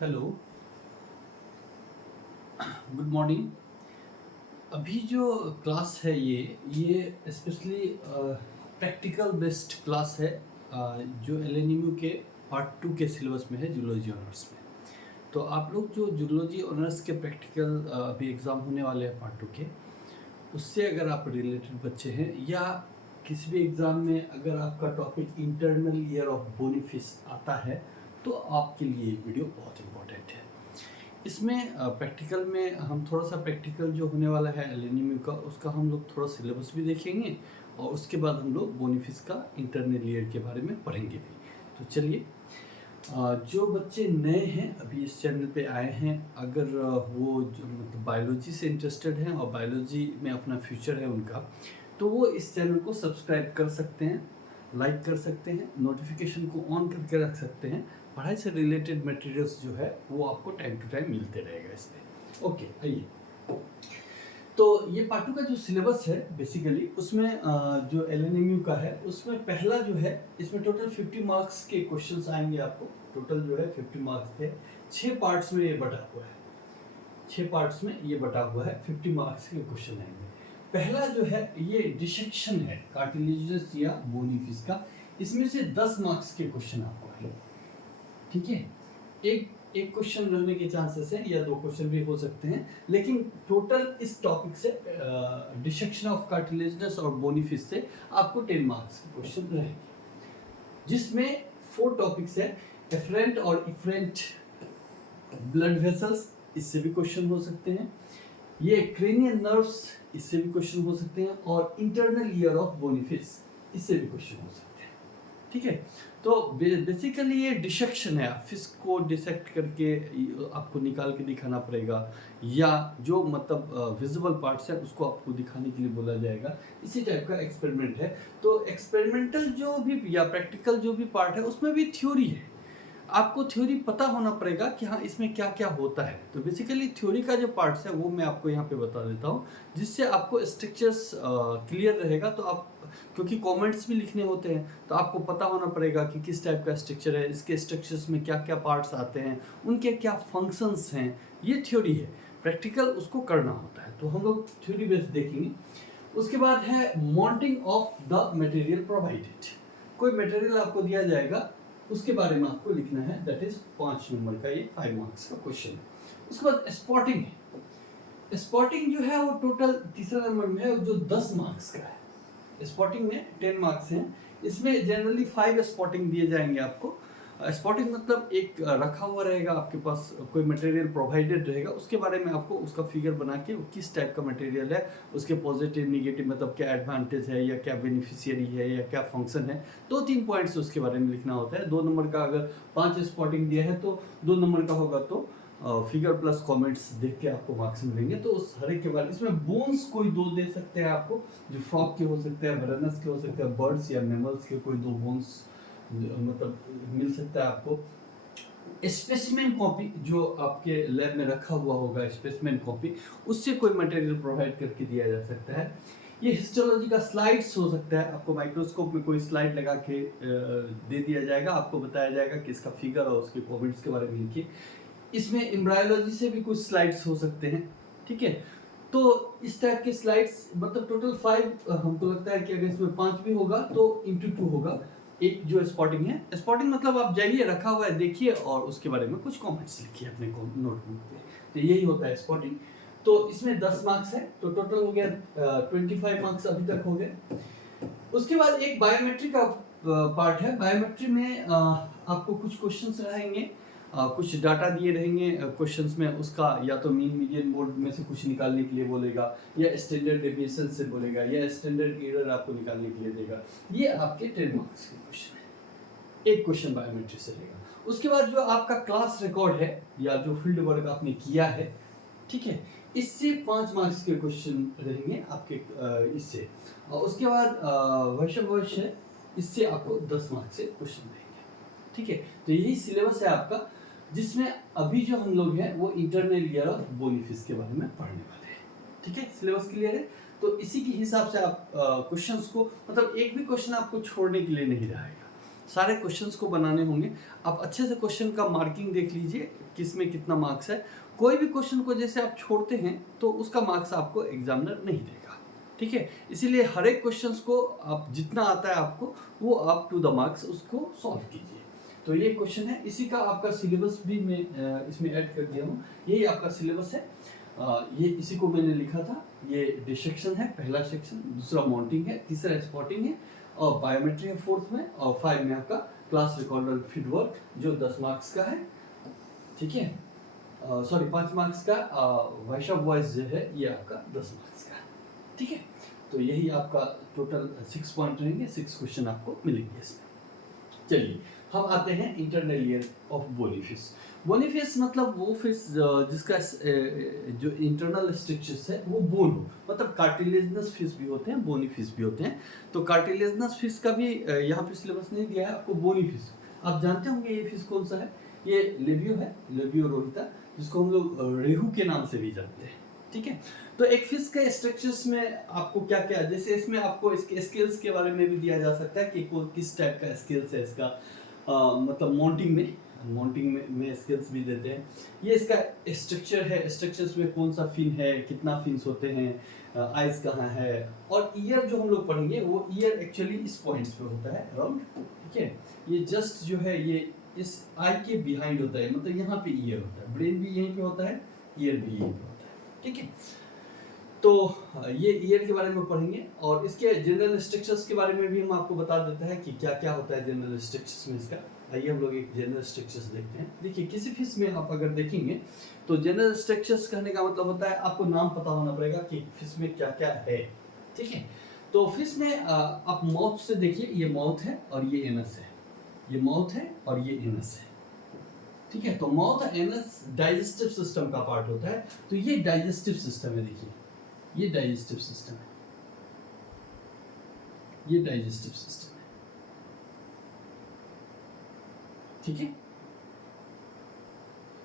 Hello, good morning. अभी जो class है ये स्पेशली प्रैक्टिकल बेस्ड क्लास है, जो एलएनएमयू के पार्ट 2 के सिलेबस में है, जूलॉजी ऑनर्स में। तो आप लोग जो जूलॉजी ऑनर्स के प्रैक्टिकल अभी एग्ज़ाम होने वाले हैं पार्ट 2 के, उससे अगर आप रिलेटेड बच्चे हैं या किसी भी एग्ज़ाम में अगर आपका टॉपिक इंटरनल ईयर ऑफ बोनिफिस आता है तो आपके लिए ये वीडियो बहुत इम्पोर्टेंट है। इसमें प्रैक्टिकल में हम थोड़ा सा प्रैक्टिकल जो होने वाला है एलएनएमयू का, उसका हम लोग थोड़ा सिलेबस भी देखेंगे और उसके बाद हम लोग बोनिफिस का इंटरनल ईयर के बारे में पढ़ेंगे भी। तो चलिए, जो बच्चे नए हैं अभी इस चैनल पे आए हैं, अगर वो जो मतलब बायोलॉजी से इंटरेस्टेड हैं और बायोलॉजी में अपना फ्यूचर है उनका, तो वो इस चैनल को सब्सक्राइब कर सकते हैं, लाइक कर सकते हैं, नोटिफिकेशन को ऑन करके रख सकते हैं। पढ़ाई से रिलेटेड मटेरियल्स जो है वो आपको टाइम टू टाइम मिलते रहेगा इसमें। ओके, आइए। तो ये पार्ट 2 का जो सिलेबस है बेसिकली उसमें जो एलएनएमयू का है उसमें पहला जो है, इसमें टोटल 50 मार्क्स के क्वेश्चंस आएंगे आपको। टोटल जो है 50 मार्क्स के 6 पार्ट्स में ये बटा हुआ है। 6 पार्ट्स में ये बटा हुआ है, 50 मार्क्स के क्वेश्चन आएंगे। पहला जो है ये डिसेक्शन है कार्टिलेजिनस या बोनीफिस का। इसमें से 10 मार्क्स के क्वेश्चन आपको आएंगे, ठीक है। एक क्वेश्चन रहने के चांसेस हैं या 2 क्वेश्चन भी हो सकते हैं, लेकिन टोटल इस टॉपिक से डिसेक्शन ऑफ कार्टिलेजिनस और बोनीफिस से आपको 10 मार्क्स के क्वेश्चन रहेंगे, जिसमें 4 टॉपिक्स है। एफरेंट और इफरेंट ब्लड वेसल्स, इससे भी क्वेश्चन हो सकते हैं। ये क्रेनियल नर्व्स, इससे भी क्वेश्चन हो सकते हैं। और इंटरनल ईयर ऑफ बोनीफिस, इससे भी क्वेश्चन हो सकते हैं, ठीक है। तो बेसिकली ये डिसेक्शन है, फिश को डिसेक्ट करके आपको निकाल के दिखाना पड़ेगा, या जो मतलब विजिबल पार्ट्स है उसको आपको दिखाने के लिए बोला जाएगा। इसी टाइप का एक्सपेरिमेंट है। तो एक्सपेरिमेंटल जो भी या प्रैक्टिकल जो भी पार्ट है उसमें भी थ्योरी है। आपको थ्योरी पता होना पड़ेगा कि हाँ इसमें क्या क्या होता है। तो बेसिकली थ्योरी का जो पार्ट्स है वो मैं आपको यहाँ पे बता देता हूँ, जिससे आपको स्ट्रक्चर्स क्लियर रहेगा। तो आप, क्योंकि कमेंट्स भी लिखने होते हैं, तो आपको पता होना पड़ेगा कि किस टाइप का स्ट्रक्चर है, इसके स्ट्रक्चर्स में क्या क्या पार्ट्स आते हैं, उनके क्या फंक्शंस हैं। ये थ्योरी है, प्रैक्टिकल उसको करना होता है। तो हम लोग थ्योरी बेस्ड देखेंगे। उसके बाद है मॉन्टिंग ऑफ द मटेरियल प्रोवाइडेड। कोई मटेरियल आपको दिया जाएगा, उसके बारे में आपको लिखना है। दैट इज 5 नंबर का, ये 5 मार्क्स का क्वेश्चन है। उसके बाद स्पॉटिंग है। स्पॉटिंग जो है वो टोटल तीसरा नंबर में है, जो 10 मार्क्स का है। स्पॉटिंग में 10 मार्क्स हैं। इसमें जनरली 5 स्पॉटिंग दिए जाएंगे आपको। स्पॉटिंग मतलब एक रखा हुआ रहेगा आपके पास, कोई मटेरियल प्रोवाइडेड रहेगा, उसके बारे में आपको उसका फिगर बना के किस टाइप का मटेरियल है, उसके पॉजिटिव निगेटिव मतलब क्या एडवांटेज है या क्या बेनिफिशियरी है या क्या फंक्शन है, 2-3 पॉइंट्स उसके बारे में लिखना होता है। 2 नंबर का अगर 5 स्पॉटिंग दिया है तो 2 नंबर का होगा, तो फिगर प्लस कमेंट्स देख के आपको मार्क्स मिलेंगे। तो उस हर एक के बारे में, इसमें बोन्स कोई 2 दे सकते हैं आपको, जो फ्रॉग के हो सकते हैं, वेरानस के हो सकते हैं, बर्ड्स या मैमल्स के कोई 2 बोन्स मतलब मिल सकता है आपको। स्पेसिमेन कॉपी जो आपके लैब में रखा हुआ होगा, स्पेसिमेन कॉपी, उससे कोई मटेरियल प्रोवाइड करके दिया जा सकता है। ये हिस्टोलॉजी का स्लाइड्स हो सकता है, आपको माइक्रोस्कोप में कोई स्लाइड लगा के दे दिया जाएगा, आपको बताया जाएगा कि इसका फिगर और उसके कॉमेंट्स के बारे में लिखिए। इसमें एम्ब्रायोलॉजी से भी कुछ स्लाइड्स हो सकते हैं, ठीक है। तो इस टाइप के स्लाइड्स मतलब टोटल 5, हमको लगता है कि अगर इसमें 5 भी होगा तो इंटू 2 होगा। एक जो स्पॉटिंग है, स्पॉटिंग मतलब आप जाइए, रखा हुआ है, देखिए और उसके बारे में कुछ कमेंट्स लिखिए अपने नोटबुक पे। तो यही होता है स्पॉटिंग। तो इसमें 10 मार्क्स है, तो टोटल हो गया 25 मार्क्स अभी तक हो गए। उसके बाद एक बायोमेट्री का पार्ट है। बायोमेट्री में आपको कुछ क्वेश्चंस रहेंगे, कुछ डाटा दिए रहेंगे क्वेश्चंस में, उसका या तो मीन मीडियन मोड में से कुछ निकालने के लिए बोलेगा, या स्टैंडर्ड डेविएशन से बोलेगा, या स्टैंडर्ड एरर आपको निकालने के लिए देगा। ये आपके 10 मार्क्स के क्वेश्चन है। एक क्वेश्चन बायोमेट्री से लेगा। उसके बाद जो आपका क्लास रिकॉर्ड है या जो फील्ड वर्क आपने किया है, ठीक है, इससे 5 मार्क्स के क्वेश्चन रहेंगे आपके इससे। और उसके बाद वर्ष है, इससे आपको 10 मार्क्स से क्वेश्चन रहेंगे, ठीक है। तो यही सिलेबस है आपका, जिसमें अभी जो हम लोग हैं वो इंटरनल ईयर ऑफ बोनीफिस के बारे में पढ़ने वाले हैं, ठीक है। सिलेबस क्लियर है। तो इसी के हिसाब से आप क्वेश्चंस को, मतलब एक भी क्वेश्चन आपको छोड़ने के लिए नहीं रहेगा। सारे क्वेश्चंस को बनाने होंगे। आप अच्छे से क्वेश्चन का मार्किंग देख लीजिए, किस में कितना मार्क्स है। कोई भी क्वेश्चन को जैसे आप छोड़ते हैं तो उसका मार्क्स आपको एग्जामिनर नहीं देगा, ठीक है। इसीलिए हर एक क्वेश्चंस को आप जितना आता है आपको, वो आप टू द मार्क्स उसको सॉल्व कीजिए। तो ये क्वेश्चन है, इसी का आपका सिलेबस भी मैं इसमें ऐड कर दिया हूँ। यही आपका सिलेबस है। ये इसी को मैंने लिखा था। ये डिसेक्शन है पहला सेक्शन, दूसरा माउंटिंग है, तीसरा स्पॉटिंग है, और बायोमेट्री है फोर्थ में, और 5 में आपका क्लास रिकॉर्डर फील्ड वर्क जो 10 मार्क्स का है, ठीक है। सॉरी 5 मार्क्स का, वॉइस ऑफ वॉइस जो है ये आपका 10 मार्क्स का, ठीक है। तो यही आपका टोटल 6 पॉइंट रहेंगे, 6 क्वेश्चन आपको मिलेंगे इसमें। चलिए हम आते हैं internal ear of bony fish. Bony fish मतलब वो फिश जिसका जो इंटरनल स्ट्रक्चर्स है वो बोन हो, मतलब कार्टिलेजनस फिश भी होते हैं, बोनी फिश भी होते हैं। तो कार्टिलेजनस फिश का भी यहाँ पे सिलेबस नहीं दिया है आपको। बोनी फिश आप जानते होंगे ये फिश कौन सा है, ये लेबियो है, लेबियो रोहिता, जिसको हम लोग रेहू के नाम से भी जानते हैं, ठीक है। तो एक फिश के स्ट्रक्चर्स में आपको क्या क्या, जैसे इसमें आपको इसके स्केल्स के बारे में भी दिया जा सकता है कि किस टाइप का स्केल्स है इसका, मतलब माउंटिंग में स्केल्स भी देते हैं। ये इसका स्ट्रक्चर है, स्ट्रक्चर्स में कौन सा फिन है, कितना फिन्स होते हैं, आइज कहाँ है, और ईयर जो हम लोग पढ़ेंगे वो ईयर एक्चुअली इस पॉइंट्स पे होता है अराउंड, ठीक है। ये जस्ट जो है ये इस आई के बिहाइंड होता है, मतलब यहाँ पे ईयर होता है, ब्रेन भी यहीं पे होता है, ईयर भी यहीं पे होता है, ठीक है। तो ये ईयर के बारे में पढ़ेंगे, और इसके जनरल स्ट्रक्चर्स के बारे में भी हम आपको बता देते हैं कि क्या क्या होता है जनरल स्ट्रक्चर्स में इसका। आइए हम लोग एक जनरल स्ट्रक्चर्स देखते हैं। देखिए किसी फिश में आप अगर देखेंगे तो जनरल स्ट्रक्चर्स कहने का मतलब होता है आपको नाम पता होना पड़ेगा कि फिश में क्या क्या है, ठीक है। तो फिश में आप माउथ से देखिए, ये माउथ है और ये एनस है, ये माउथ है और ये एनस है, ठीक है। तो माउथ और एनस डाइजेस्टिव सिस्टम का पार्ट होता है। तो ये डाइजेस्टिव सिस्टम है, देखिए ये डाइजेस्टिव सिस्टम है, ये डाइजेस्टिव सिस्टम है, ठीक है।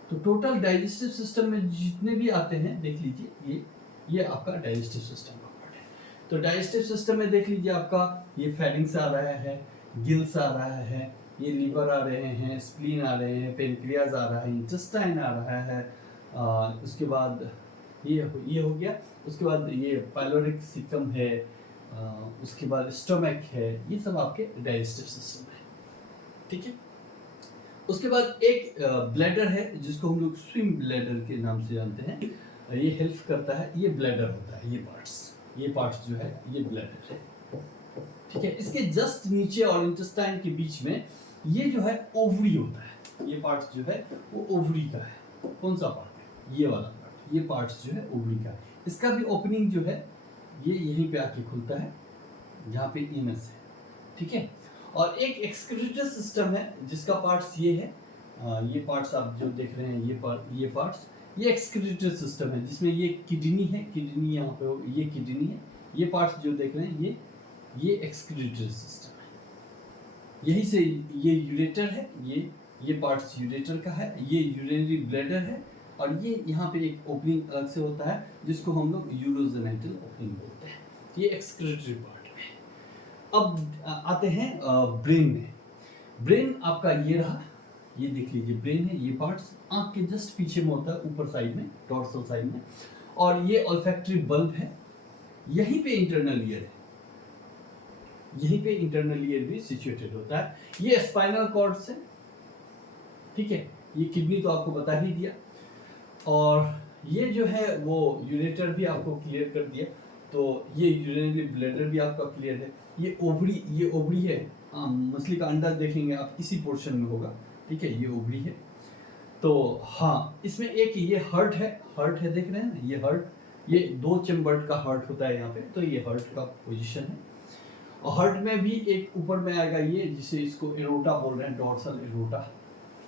तो टोटल डाइजेस्टिव सिस्टम में जितने भी आते हैं देख लीजिए, ये आपका डाइजेस्टिव सिस्टम का पार्ट है। तो डाइजेस्टिव सिस्टम में देख लीजिए आपका ये फेरिंग्स आ रहा है, गिल्स आ रहा है, ये लीवर आ रहे हैं, स्प्लीन आ रहे हैं, पेनक्रियाज आ रहा है, इंटेस्टाइन आ रहा है, उसके बाद ये हो गया, उसके बाद ये पाइलोरिक सिस्टम है, उसके बाद स्टोमक है, ये सब आपके डाइजेस्टिव सिस्टम है, ठीक है। उसके बाद एक ब्लैडर है जिसको हम लोग स्विम ब्लैडर के नाम से जानते हैं, ये हेल्प करता है, ये ब्लैडर होता है, ये पार्ट्स जो है ये ब्लैडर है, ठीक है। इसके जस्ट नीचे और इंटेस्टाइन के बीच में ये जो है ओवरी होता है, ये पार्ट जो है वो ओवरी का है। कौन सा पार्ट, ये वाला पार्ट, ये पार्ट जो है ओवरी का है। इसका भी ओपनिंग जो है ये यहीं पे आके खुलता है जहाँ पे एनस है, ठीक है। और एक एक्सक्रीटरी सिस्टम है जिसका पार्ट्स ये है, ये पार्ट्स आप जो देख रहे हैं ये पार्ट्स, ये एक्सक्रीटरी सिस्टम है जिसमें ये किडनी है, किडनी यहाँ पे ये किडनी है, ये पार्ट्स जो देख रहे हैं ये एक्सक्रीटरी सिस्टम है। यही से ये यूरेटर है, ये पार्ट्स यूरेटर का है, ये यूरिनरी ब्लैडर है, और ये यहाँ पे एक ओपनिंग अलग से होता है जिसको हम लोग यूरोजेनिटल ओपनिंग बोलते हैं। ये एक्सक्रीटरी पार्ट में। अब आते हैं ब्रेन में। ब्रेन आपका ये रहा, ये देख लीजिए ब्रेन है, ये पार्ट्स आँख के जस्ट पीछे में होता है, ऊपर साइड में, डॉर्सल साइड में, और ये ऑल्फैक्टरी बल्ब है, यहीं पे इंटरनल ईयर है, यहीं पे इंटरनल ईयर भी सिचुएटेड होता है। ये स्पाइनल कॉर्ड से, ठीक है, ये किडनी तो आपको बता ही दिया, और ये जो है वो यूरेटर भी आपको क्लियर कर दिया, तो ये यूरिनरी ब्लैडर भी आपका क्लियर है। ये ओवरी है, मछली का अंडा देखेंगे आप इसी पोर्शन में होगा, ठीक है, ये ओवरी है। तो हाँ, इसमें एक ये हार्ट है, देख रहे हैं ना, ये हार्ट, ये 2 चेम्बर्ड का हार्ट होता है यहाँ पे, तो ये हार्ट का पोजीशन है। और हार्ट में भी एक ऊपर में आएगा ये, जिसे इसको एरोटा बोल रहे हैं, डॉर्सल एरोटा,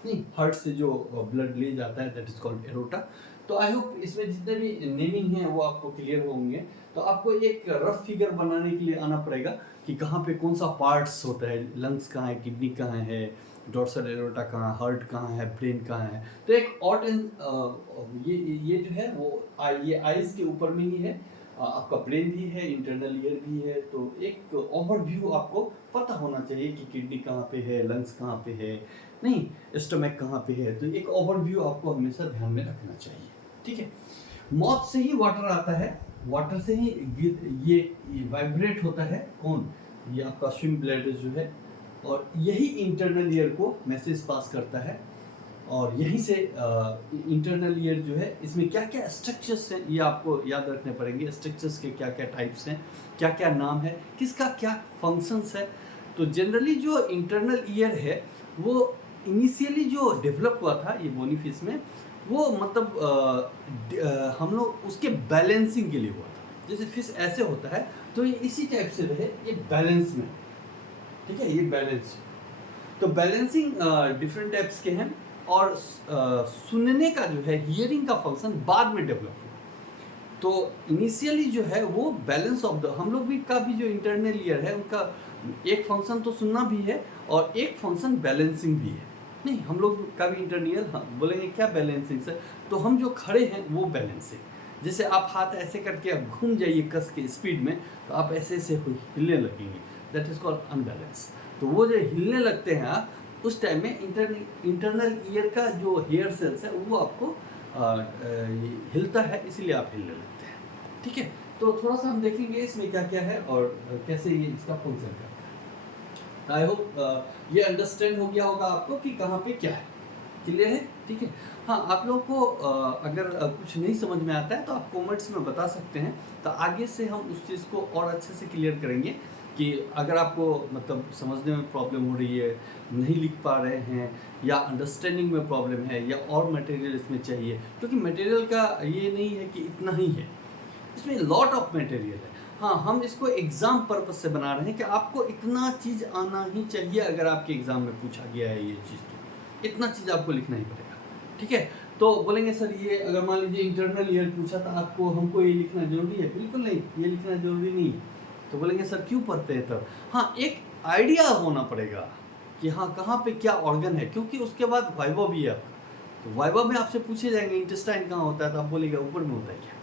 नहीं, हार्ट से जो ब्लड ले जाता है दैट इज कॉल्ड एरोटा। तो आई होप इसमें जितने भी नेमिंग है वो आपको क्लियर होंगे। तो आपको एक रफ फिगर बनाने के लिए आना पड़ेगा कि कहाँ पे कौन सा पार्ट्स होता है, लंग्स कहाँ है, किडनी कहाँ है, डॉर्सल एरोटा कहाँ, हार्ट कहाँ है, ब्रेन कहाँ है। तो एक ऑट एंड ये जो है वो ये आइज के ऊपर में ही है, आपका ब्रेन भी है, इंटरनल ईयर भी है, तो एक ओवरव्यू आपको पता होना चाहिए कि किडनी कहाँ पे है, लंग्स कहाँ पे है, नहीं स्टमक कहाँ पे है, तो एक ओवरव्यू आपको हमेशा ध्यान में रखना चाहिए। ठीक है, माउथ से ही वाटर आता है, वाटर से ही ये वाइब्रेट होता है, कौन, ये आपका स्विम ब्लैडर जो है, और यही इंटरनल ईयर को मैसेज पास करता है, और यहीं से इंटरनल ईयर जो है, इसमें क्या क्या स्ट्रक्चर्स हैं ये आपको याद रखने पड़ेंगे, स्ट्रक्चर्स के क्या क्या टाइप्स हैं, क्या क्या नाम है, किसका क्या फंक्शंस है। तो जनरली जो इंटरनल ईयर है वो इनिशियली जो डेवलप हुआ था ये बोनी फिश में, वो मतलब हम लोग उसके बैलेंसिंग के लिए हुआ था। जैसे फिश ऐसे होता है तो ये इसी टाइप से रहे, ये बैलेंस में, ठीक है, ये बैलेंस। तो बैलेंसिंग डिफरेंट टाइप्स के हैं, और सुनने का जो है, हियरिंग का फंक्शन बाद में डेवलप हुआ। तो इनिशियली जो है वो बैलेंस ऑफ द, हम लोग भी का भी जो इंटरनल ईयर है उनका एक फंक्शन तो सुनना भी है और एक फंक्शन बैलेंसिंग भी है। नहीं, हम लोग का भी इंटरनल, हाँ बोलेंगे क्या बैलेंसिंग से, तो हम जो खड़े हैं वो बैलेंसिंग। जैसे आप हाथ ऐसे करके आप घूम जाइए कस के स्पीड में, तो आप ऐसे ऐसे हिलने लगेंगे, दैट इज कॉल्ड अनबैलेंस। तो वो जो हिलने लगते हैं आप, उस टाइम में इंटरनल ईयर का जो हेयर सेल्स है वो आपको हिलता है, इसीलिए आप हिलने लगते हैं। ठीक है, तो थोड़ा सा हम देखेंगे इसमें क्या क्या है और कैसे ये इसका फंक्शन करता है। आई होप ये अंडरस्टैंड हो गया होगा आपको कि कहाँ पे क्या है, क्लियर है। ठीक है, हाँ, आप लोगों को अगर कुछ नहीं समझ में आता है तो आप कमेंट्स में बता सकते हैं, तो आगे से हम उस चीज़ को और अच्छे से क्लियर करेंगे कि अगर आपको मतलब समझने में प्रॉब्लम हो रही है, नहीं लिख पा रहे हैं, या अंडरस्टैंडिंग में प्रॉब्लम है, या और मटेरियल इसमें चाहिए, क्योंकि मटेरियल का ये नहीं है कि इतना ही है, इसमें लॉट ऑफ मटेरियल है। हाँ, हम इसको एग्ज़ाम पर्पज से बना रहे हैं कि आपको इतना चीज़ आना ही चाहिए, अगर आपके एग्ज़ाम में पूछा गया है ये चीज़ तो इतना चीज़ आपको लिखना ही पड़ेगा। ठीक है, तो बोलेंगे सर ये अगर मान लीजिए इंटरनल ईयर पूछा था आपको, हमको ये लिखना जरूरी है? बिल्कुल नहीं, ये लिखना जरूरी नहीं है। तो बोलेंगे सर क्यों पढ़ते हैं तब? हाँ, एक आइडिया होना पड़ेगा कि हाँ कहाँ पे क्या ऑर्गन है, क्योंकि उसके बाद वाइवा भी है आपका, तो वाइवा में आपसे पूछे जाएंगे इंटेस्टाइन कहाँ होता है, तो आप बोलेगा ऊपर में होता है क्या?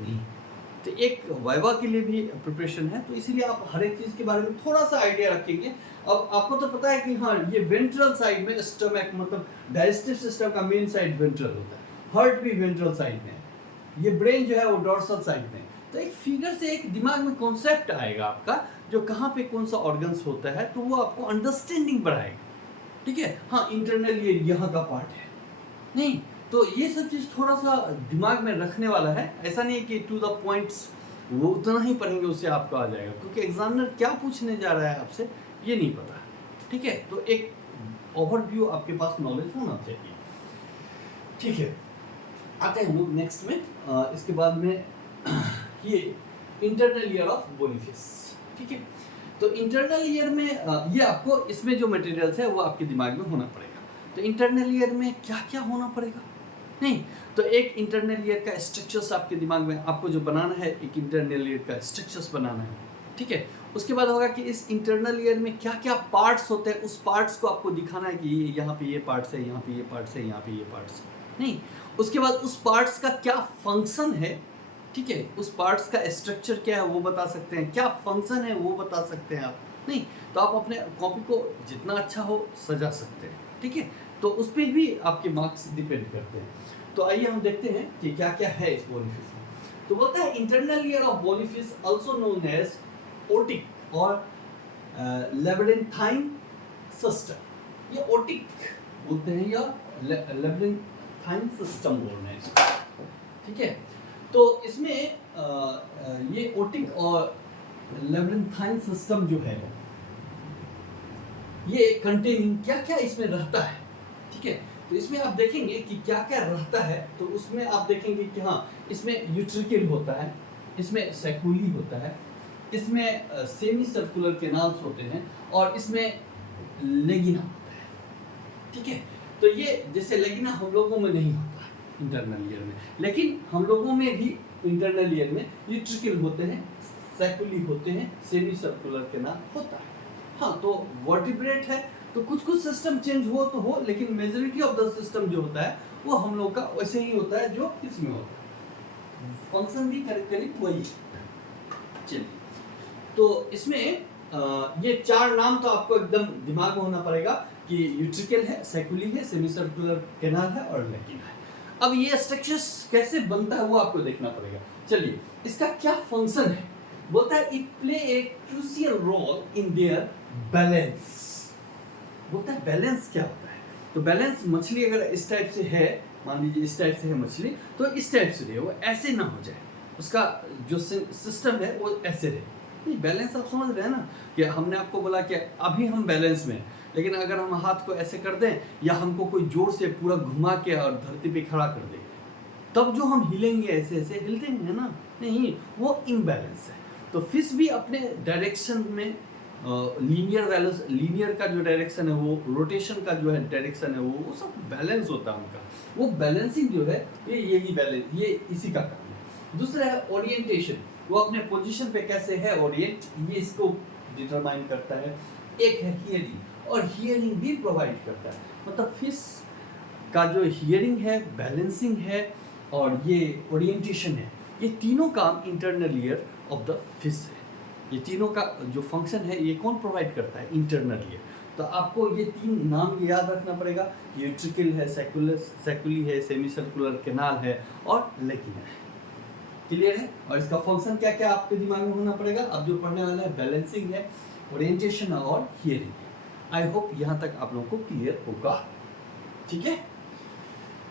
नहीं, तो एक वाइवा के लिए भी प्रिपरेशन है, तो इसीलिए आप हर एक चीज़ के बारे में थोड़ा सा आइडिया रखेंगे। अब आपको तो पता है कि हाँ ये वेंट्रल साइड में स्टमक, मतलब डाइजेस्टिव सिस्टम का मेन साइड वेंट्रल होता है, हार्ट भी वेंट्रल साइड में है, ये ब्रेन जो है वो डॉर्सल साइड में है। तो एक फिगर से एक दिमाग में कॉन्सेप्ट आएगा आपका, जो कहाँ पे कौन सा ऑर्गन्स होता है, तो वो आपको अंडरस्टैंडिंग बढ़ाएगा। ठीक है, हाँ इंटरनल ये यहाँ का पार्ट है, नहीं, तो ये सब चीज़ थोड़ा सा दिमाग में रखने वाला है। ऐसा नहीं कि टू द पॉइंट्स वो उतना ही पढ़ेंगे उससे आपको आ जाएगा, क्योंकि एग्जामिनर क्या पूछने जा रहा है आपसे ये नहीं पता। ठीक है, तो एक ओवरव्यू आपके पास नॉलेज होना चाहिए। ठीक है, आते हैं हम लोग नेक्स्ट में, इसके बाद में ये internal ear of bony fish. ठीक है, तो इंटरनल ईयर में ये आपको इसमें जो मटेरियल्स है वो आपके दिमाग में होना पड़ेगा। तो इंटरनल ईयर में क्या क्या होना पड़ेगा? नहीं, तो एक इंटरनल ईयर का स्ट्रक्चर्स आपके दिमाग में आपको जो बनाना है, एक इंटरनल ईयर का स्ट्रक्चर्स बनाना है। ठीक है, उसके बाद होगा कि इस इंटरनल ईयर में क्या क्या पार्ट्स होते हैं, उस पार्ट्स को आपको दिखाना है कि यहाँ पे ये पार्ट्स है, यहाँ पे ये पार्ट्स है, यहाँ पे ये पार्ट्स है। नहीं, उसके बाद उस पार्ट्स का क्या फंक्शन है, ठीक है, उस पार्ट्स का स्ट्रक्चर क्या है वो बता सकते हैं, क्या फंक्शन है वो बता सकते हैं आप। नहीं, तो आप अपने कॉपी को जितना अच्छा हो सजा सकते हैं। ठीक है, तो उस पर भी आपके मार्क्स डिपेंड करते हैं। तो आइए हम देखते हैं कि क्या क्या है इस बोनी फिश में। तो बोलता है internal ear of bony fish also known as otic और लेबरेंथाइन सिस्टम। ये ओटिक बोलते हैं या लेबरेंथाइन सिस्टम बोलते हैं। ठीक है, तो इसमें ये ओटिक और लेबरेंथाइन सिस्टम जो है ये कंटेनिंग क्या क्या इसमें रहता है। ठीक है, तो इसमें आप देखेंगे कि क्या क्या रहता है, तो उसमें आप देखेंगे कि हाँ इसमें यूट्रिकल होता है, इसमें सैकुली होता है, इसमें सेमी सर्कुलर केनाल्स होते हैं, और इसमें लेगिना होता है। ठीक है, तो ये जैसे लेगिना हम लोगों में नहीं होता है इंटरनल ईयर में, लेकिन हम लोगों में भी इंटरनल ईयर में यूट्रिकल होते हैं, सैकुली होते हैं, सेमी सर्कुलर केनाल होता है। हाँ, तो वर्टिब्रेट है, तो कुछ कुछ सिस्टम चेंज हो तो हो, लेकिन मेजॉरिटी ऑफ द सिस्टम जो होता है वो हम लोग का वैसे ही होता है जो इसमें होता है, फंक्शन भी करीब करीब वही है। चलिए, तो इसमें ये 4 नाम तो आपको एकदम दिमाग में होना पड़ेगा कि यूट्रिकल है, सैकुली है, सेमी सर्कुलर कैनाल है और लेकिना है। अब ये स्ट्रक्चर्स कैसे बनता है वो आपको देखना पड़ेगा। चलिए, इसका क्या फंक्शन है? बोलता है it play a crucial role in their balance. बोलता है बैलेंस क्या होता है? तो बैलेंस, मछली अगर इस टाइप से है, मान लीजिए इस टाइप से है मछली, तो इस टाइप से रहे, वो ऐसे ना हो जाए, उसका जो सिस्टम है वो ऐसे रहे। नहीं, बैलेंस आप समझ रहे हैं ना, कि हमने आपको बोला कि अभी हम बैलेंस में, लेकिन अगर हम हाथ को ऐसे कर दें या हमको कोई जोर से पूरा घुमा के और धरती पे खड़ा कर दे, तब जो हम हिलेंगे, ऐसे ऐसे हिलते हैं ना, नहीं, वो इम्बैलेंस है। तो फिश भी अपने डायरेक्शन में लीनियर का जो डायरेक्शन है, वो रोटेशन का जो है डायरेक्शन है, वो सब बैलेंस होता है उनका। वो बैलेंसिंग जो है यही बैलेंस, ये इसी का काम है। दूसरा है ओरिएंटेशन, वो अपने पोजीशन पे कैसे है ओरिएंट, ये इसको डिटरमाइन करता है। एक है हियरिंग, और हियरिंग भी प्रोवाइड करता है। मतलब फिश का जो हियरिंग है, बैलेंसिंग है और ये ओरिएंटेशन है, ये तीनों काम internal ear of the fish है। ये तीनों का जो फंक्शन है ये कौन प्रोवाइड करता है? Internal year. तो आपको ये 3 नाम याद रखना पड़ेगा, यूट्रिकल है, सैकुली है, सेमी सर्कुलर कैनाल है और लेकिना है। क्लियर है? और इसका फंक्शन क्या क्या आपके दिमाग में होना पड़ेगा। अब जो पढ़ने वाला है बैलेंसिंग है, ओरिएंटेशन और हियरिंग है। आई होप यहाँ तक आप लोगों को क्लियर होगा। ठीक है,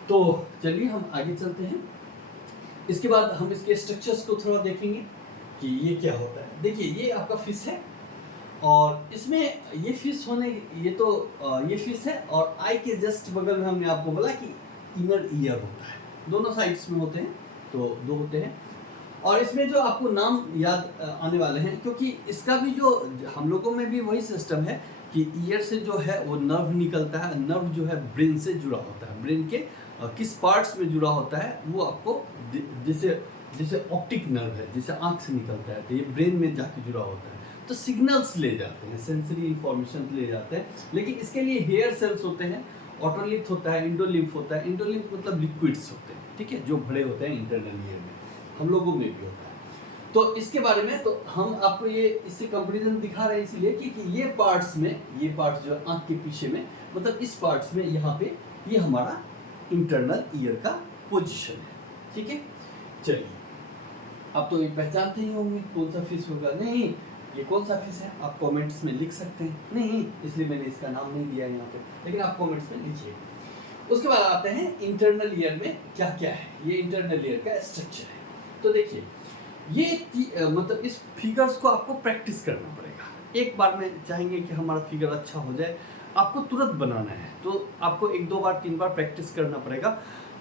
तो चलिए हम आगे चलते हैं। इसके बाद हम इसके स्ट्रक्चर्स को थोड़ा देखेंगे कि ये क्या होता है। देखिए, ये आपका फिश है और इसमें ये फिश होने, ये फिश है और आई के जस्ट बगल में हमने आपको बोला कि इनर ईयर होता है। दोनों साइड्स में होते हैं, तो 2 होते हैं। और इसमें जो आपको नाम याद आने वाले हैं, क्योंकि इसका भी जो हम लोगों में भी वही सिस्टम है कि ईयर से जो है वो नर्व निकलता है। नर्व जो है ब्रेन से जुड़ा होता है। ब्रेन के किस पार्ट्स में जुड़ा होता है वो आपको, जैसे ऑप्टिक नर्व है, जैसे आँख से निकलता है, तो ये ब्रेन में जाके जुड़ा होता है, तो सिग्नल्स ले जाते हैं, सेंसरी इंफॉर्मेशन ले जाते हैं। लेकिन इसके लिए हेयर सेल्स होते हैं, ऑटोलिथ होता है, इंडोलिम्फ होता है। इंडोलिम्फ मतलब लिक्विड्स होते हैं, ठीक है, जो भरे होते हैं इंटरनल ईयर में, हम लोगों में भी होता है। तो इसके बारे में तो हम आपको ये इससे कंपैरिजन दिखा रहे हैं इसलिए कि ये पार्ट्स में, ये पार्ट्स जो आँख के पीछे में, मतलब इस पार्ट्स में, यहाँ पे ये हमारा इंटरनल ईयर का पोजीशन है। ठीक है, चलिए, आप तो ये पहचानते ही होंगे कौन सा फिश होगा। नहीं, ये कौन सा फिश है आप कमेंट्स में लिख सकते हैं। नहीं, इसलिए मैंने इसका नाम नहीं दिया यहाँ पे, लेकिन आप कमेंट्स में लिखिए। उसके बाद आते हैं इंटरनल ईयर में क्या क्या है। ये इंटरनल ईयर का स्ट्रक्चर है। तो देखिए, ये मतलब इस फिगर्स को आपको प्रैक्टिस करना पड़ेगा। एक बार में चाहेंगे कि हमारा फिगर अच्छा हो जाए, आपको तुरंत बनाना है, तो आपको 1, 2 बार 3 बार प्रैक्टिस करना पड़ेगा।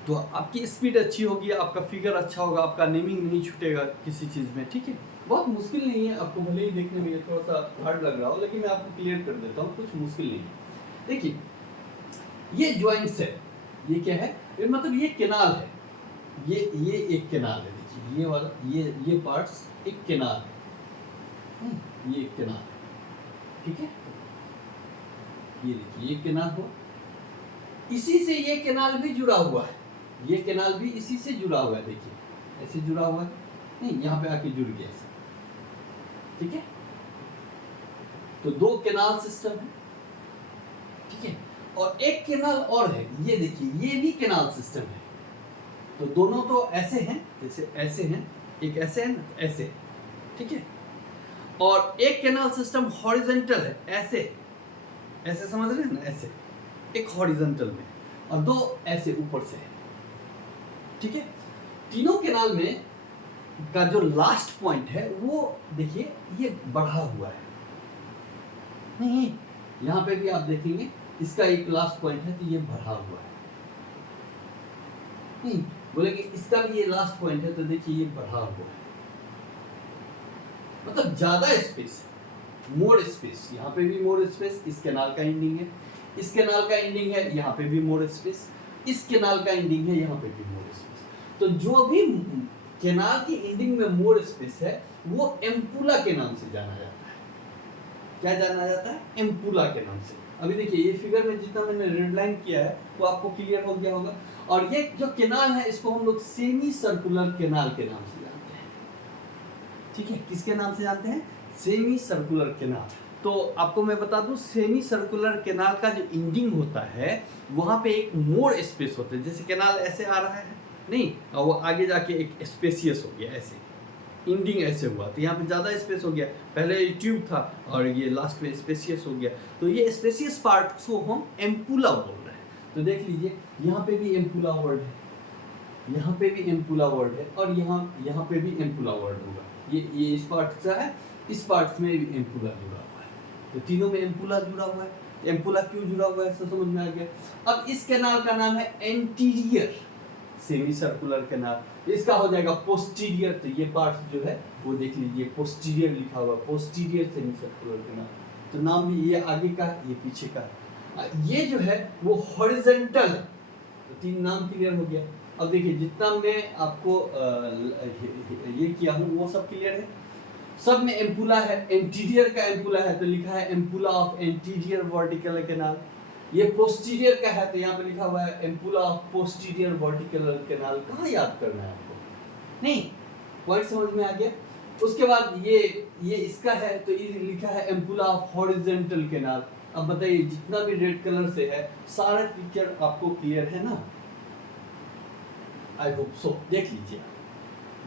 तो आपकी स्पीड अच्छी होगी, आपका फिगर अच्छा होगा, आपका नेमिंग नहीं छूटेगा किसी चीज़ में। ठीक है, बहुत मुश्किल नहीं है, आपको भले ही देखने में थोड़ा सा हार्ड लग रहा हो, लेकिन मैं आपको क्लियर कर देता हूँ, कुछ मुश्किल नहीं है। देखिए, ये ज्वाइंट्स है, ये क्या है, ये मतलब ये कैनाल है, ये एक कैनाल है। देखिए, ये वाला, ये पार्ट्स एक कैनाल है, ये एक कैनाल है। ठीक है, ये देखिए, ये कैनाल हो, इसी से ये कैनाल भी जुड़ा हुआ है, ये कैनाल भी इसी से जुड़ा हुआ है। देखिए, ऐसे जुड़ा हुआ है, नहीं, यहाँ पे आके जुड़ गया ऐसा। ठीक है, तो 2 कैनाल सिस्टम है। ठीक है, और एक कैनाल और है, ये देखिए, ये भी कैनाल सिस्टम है। तो दोनों तो ऐसे हैं, जैसे ऐसे हैं, एक ऐसे है ना, ऐसे। ठीक है, और एक कैनाल सिस्टम हॉरिजॉन्टल है, ऐसे समझ रहे हैं ना, ऐसे एक हॉरिजॉन्टल में, और 2 ऐसे ऊपर से है। ठीक है, तीनों कैनाल में का जो लास्ट पॉइंट है वो देखिए, ये बढ़ा हुआ है। नहीं, यहाँ पे भी आप देखेंगे, इसका एक लास्ट पॉइंट है, तो ये बढ़ा हुआ है। नहीं, बोलेंगे इसका भी ये लास्ट पॉइंट है, तो देखिए ये बढ़ा हुआ है, मतलब ज्यादा स्पेस है, मोर स्पेस। यहाँ पे भी मोर स्पेस, इस कैनाल का एंडिंग है, इस कैनाल का एंडिंग है, यहाँ पे भी मोर स्पेस, इस कैनाल का एंडिंग है, यहाँ पे भी मोर स्पेस। तो जो भी कैनाल की एंडिंग में मोर स्पेस है, वो एम्पुला के नाम से जाना जाता है। क्या जाना जाता है? एम्पुला के नाम से। अभी देखिए, ये फिगर में जितना मैंने रेड लाइन किया है वो आपको क्लियर हो गया होगा। और ये जो कैनाल है, इसको हम लोग सेमी सर्कुलर कैनाल के नाम से जानते हैं। ठीक है, किसके नाम से जानते हैं? Semi circular canal. तो आपको मैं बता दूं, सेमी सर्कुलर केनाल का जो एंडिंग होता है वहां पे एक मोर स्पेस होता है। जैसे केनाल ऐसे आ रहा है, नहीं, और वो आगे जाके एक स्पेसियस हो गया, ऐसे एंडिंग ऐसे हुआ, तो यहाँ पे ज़्यादा स्पेस हो गया। पहले ये ट्यूब था और ये लास्ट में स्पेसियस हो गया। तो ये स्पेसियस पार्ट को हम एम्पुला बोल रहे हैं। तो देख लीजिए, यहाँ पे भी एम्पुला वर्ड है, यहाँ पे भी एम्पुला वर्ड है, और यहाँ पे भी एम्पुला वर्ड होगा। ये इस पार्ट का है, इस पार्ट में भी एम्पुला जुड़ा हुआ है। तो तीनों में एम्पुला जुड़ा हुआ है। एम्पुला क्यों जुड़ा हुआ है, सब समझ में आ गया। अब इस कैनाल का नाम है एंटीरियर सेमी सर्कुलर केनाल। इसका हो जाएगा पोस्टीरियर। तो ये पार्ट जो है वो देख लीजिए, पोस्टीरियर लिखा हुआ, पोस्टीरियर सेमी सर्कुलर केनाल। तो नाम भी ये आगे का, ये पीछे का। ये जो है वो हॉरिजॉन्टल। तो तीन नाम क्लियर हो गया। अब देखिए, जितना मैं आपको ये किया हूँ वो सब क्लियर है। सब में एम्पुला है, एंटीरियर का एम्पुला है तो लिखा है ampulla of anterior vertical canal. ये पोस्टीरियर का है तो यहाँ पे लिखा हुआ है ampulla of posterior vertical canal. कहाँ याद करना है आपको? नहीं, पॉइंट समझ में आ गया। उसके बाद ये इसका है तो ये लिखा है एम्पुला ऑफ हॉरिजॉन्टल केनाल। अब बताइए, जितना भी रेड कलर से है सारे पिक्चर आपको क्लियर है ना? I hope so. देख लीजिए,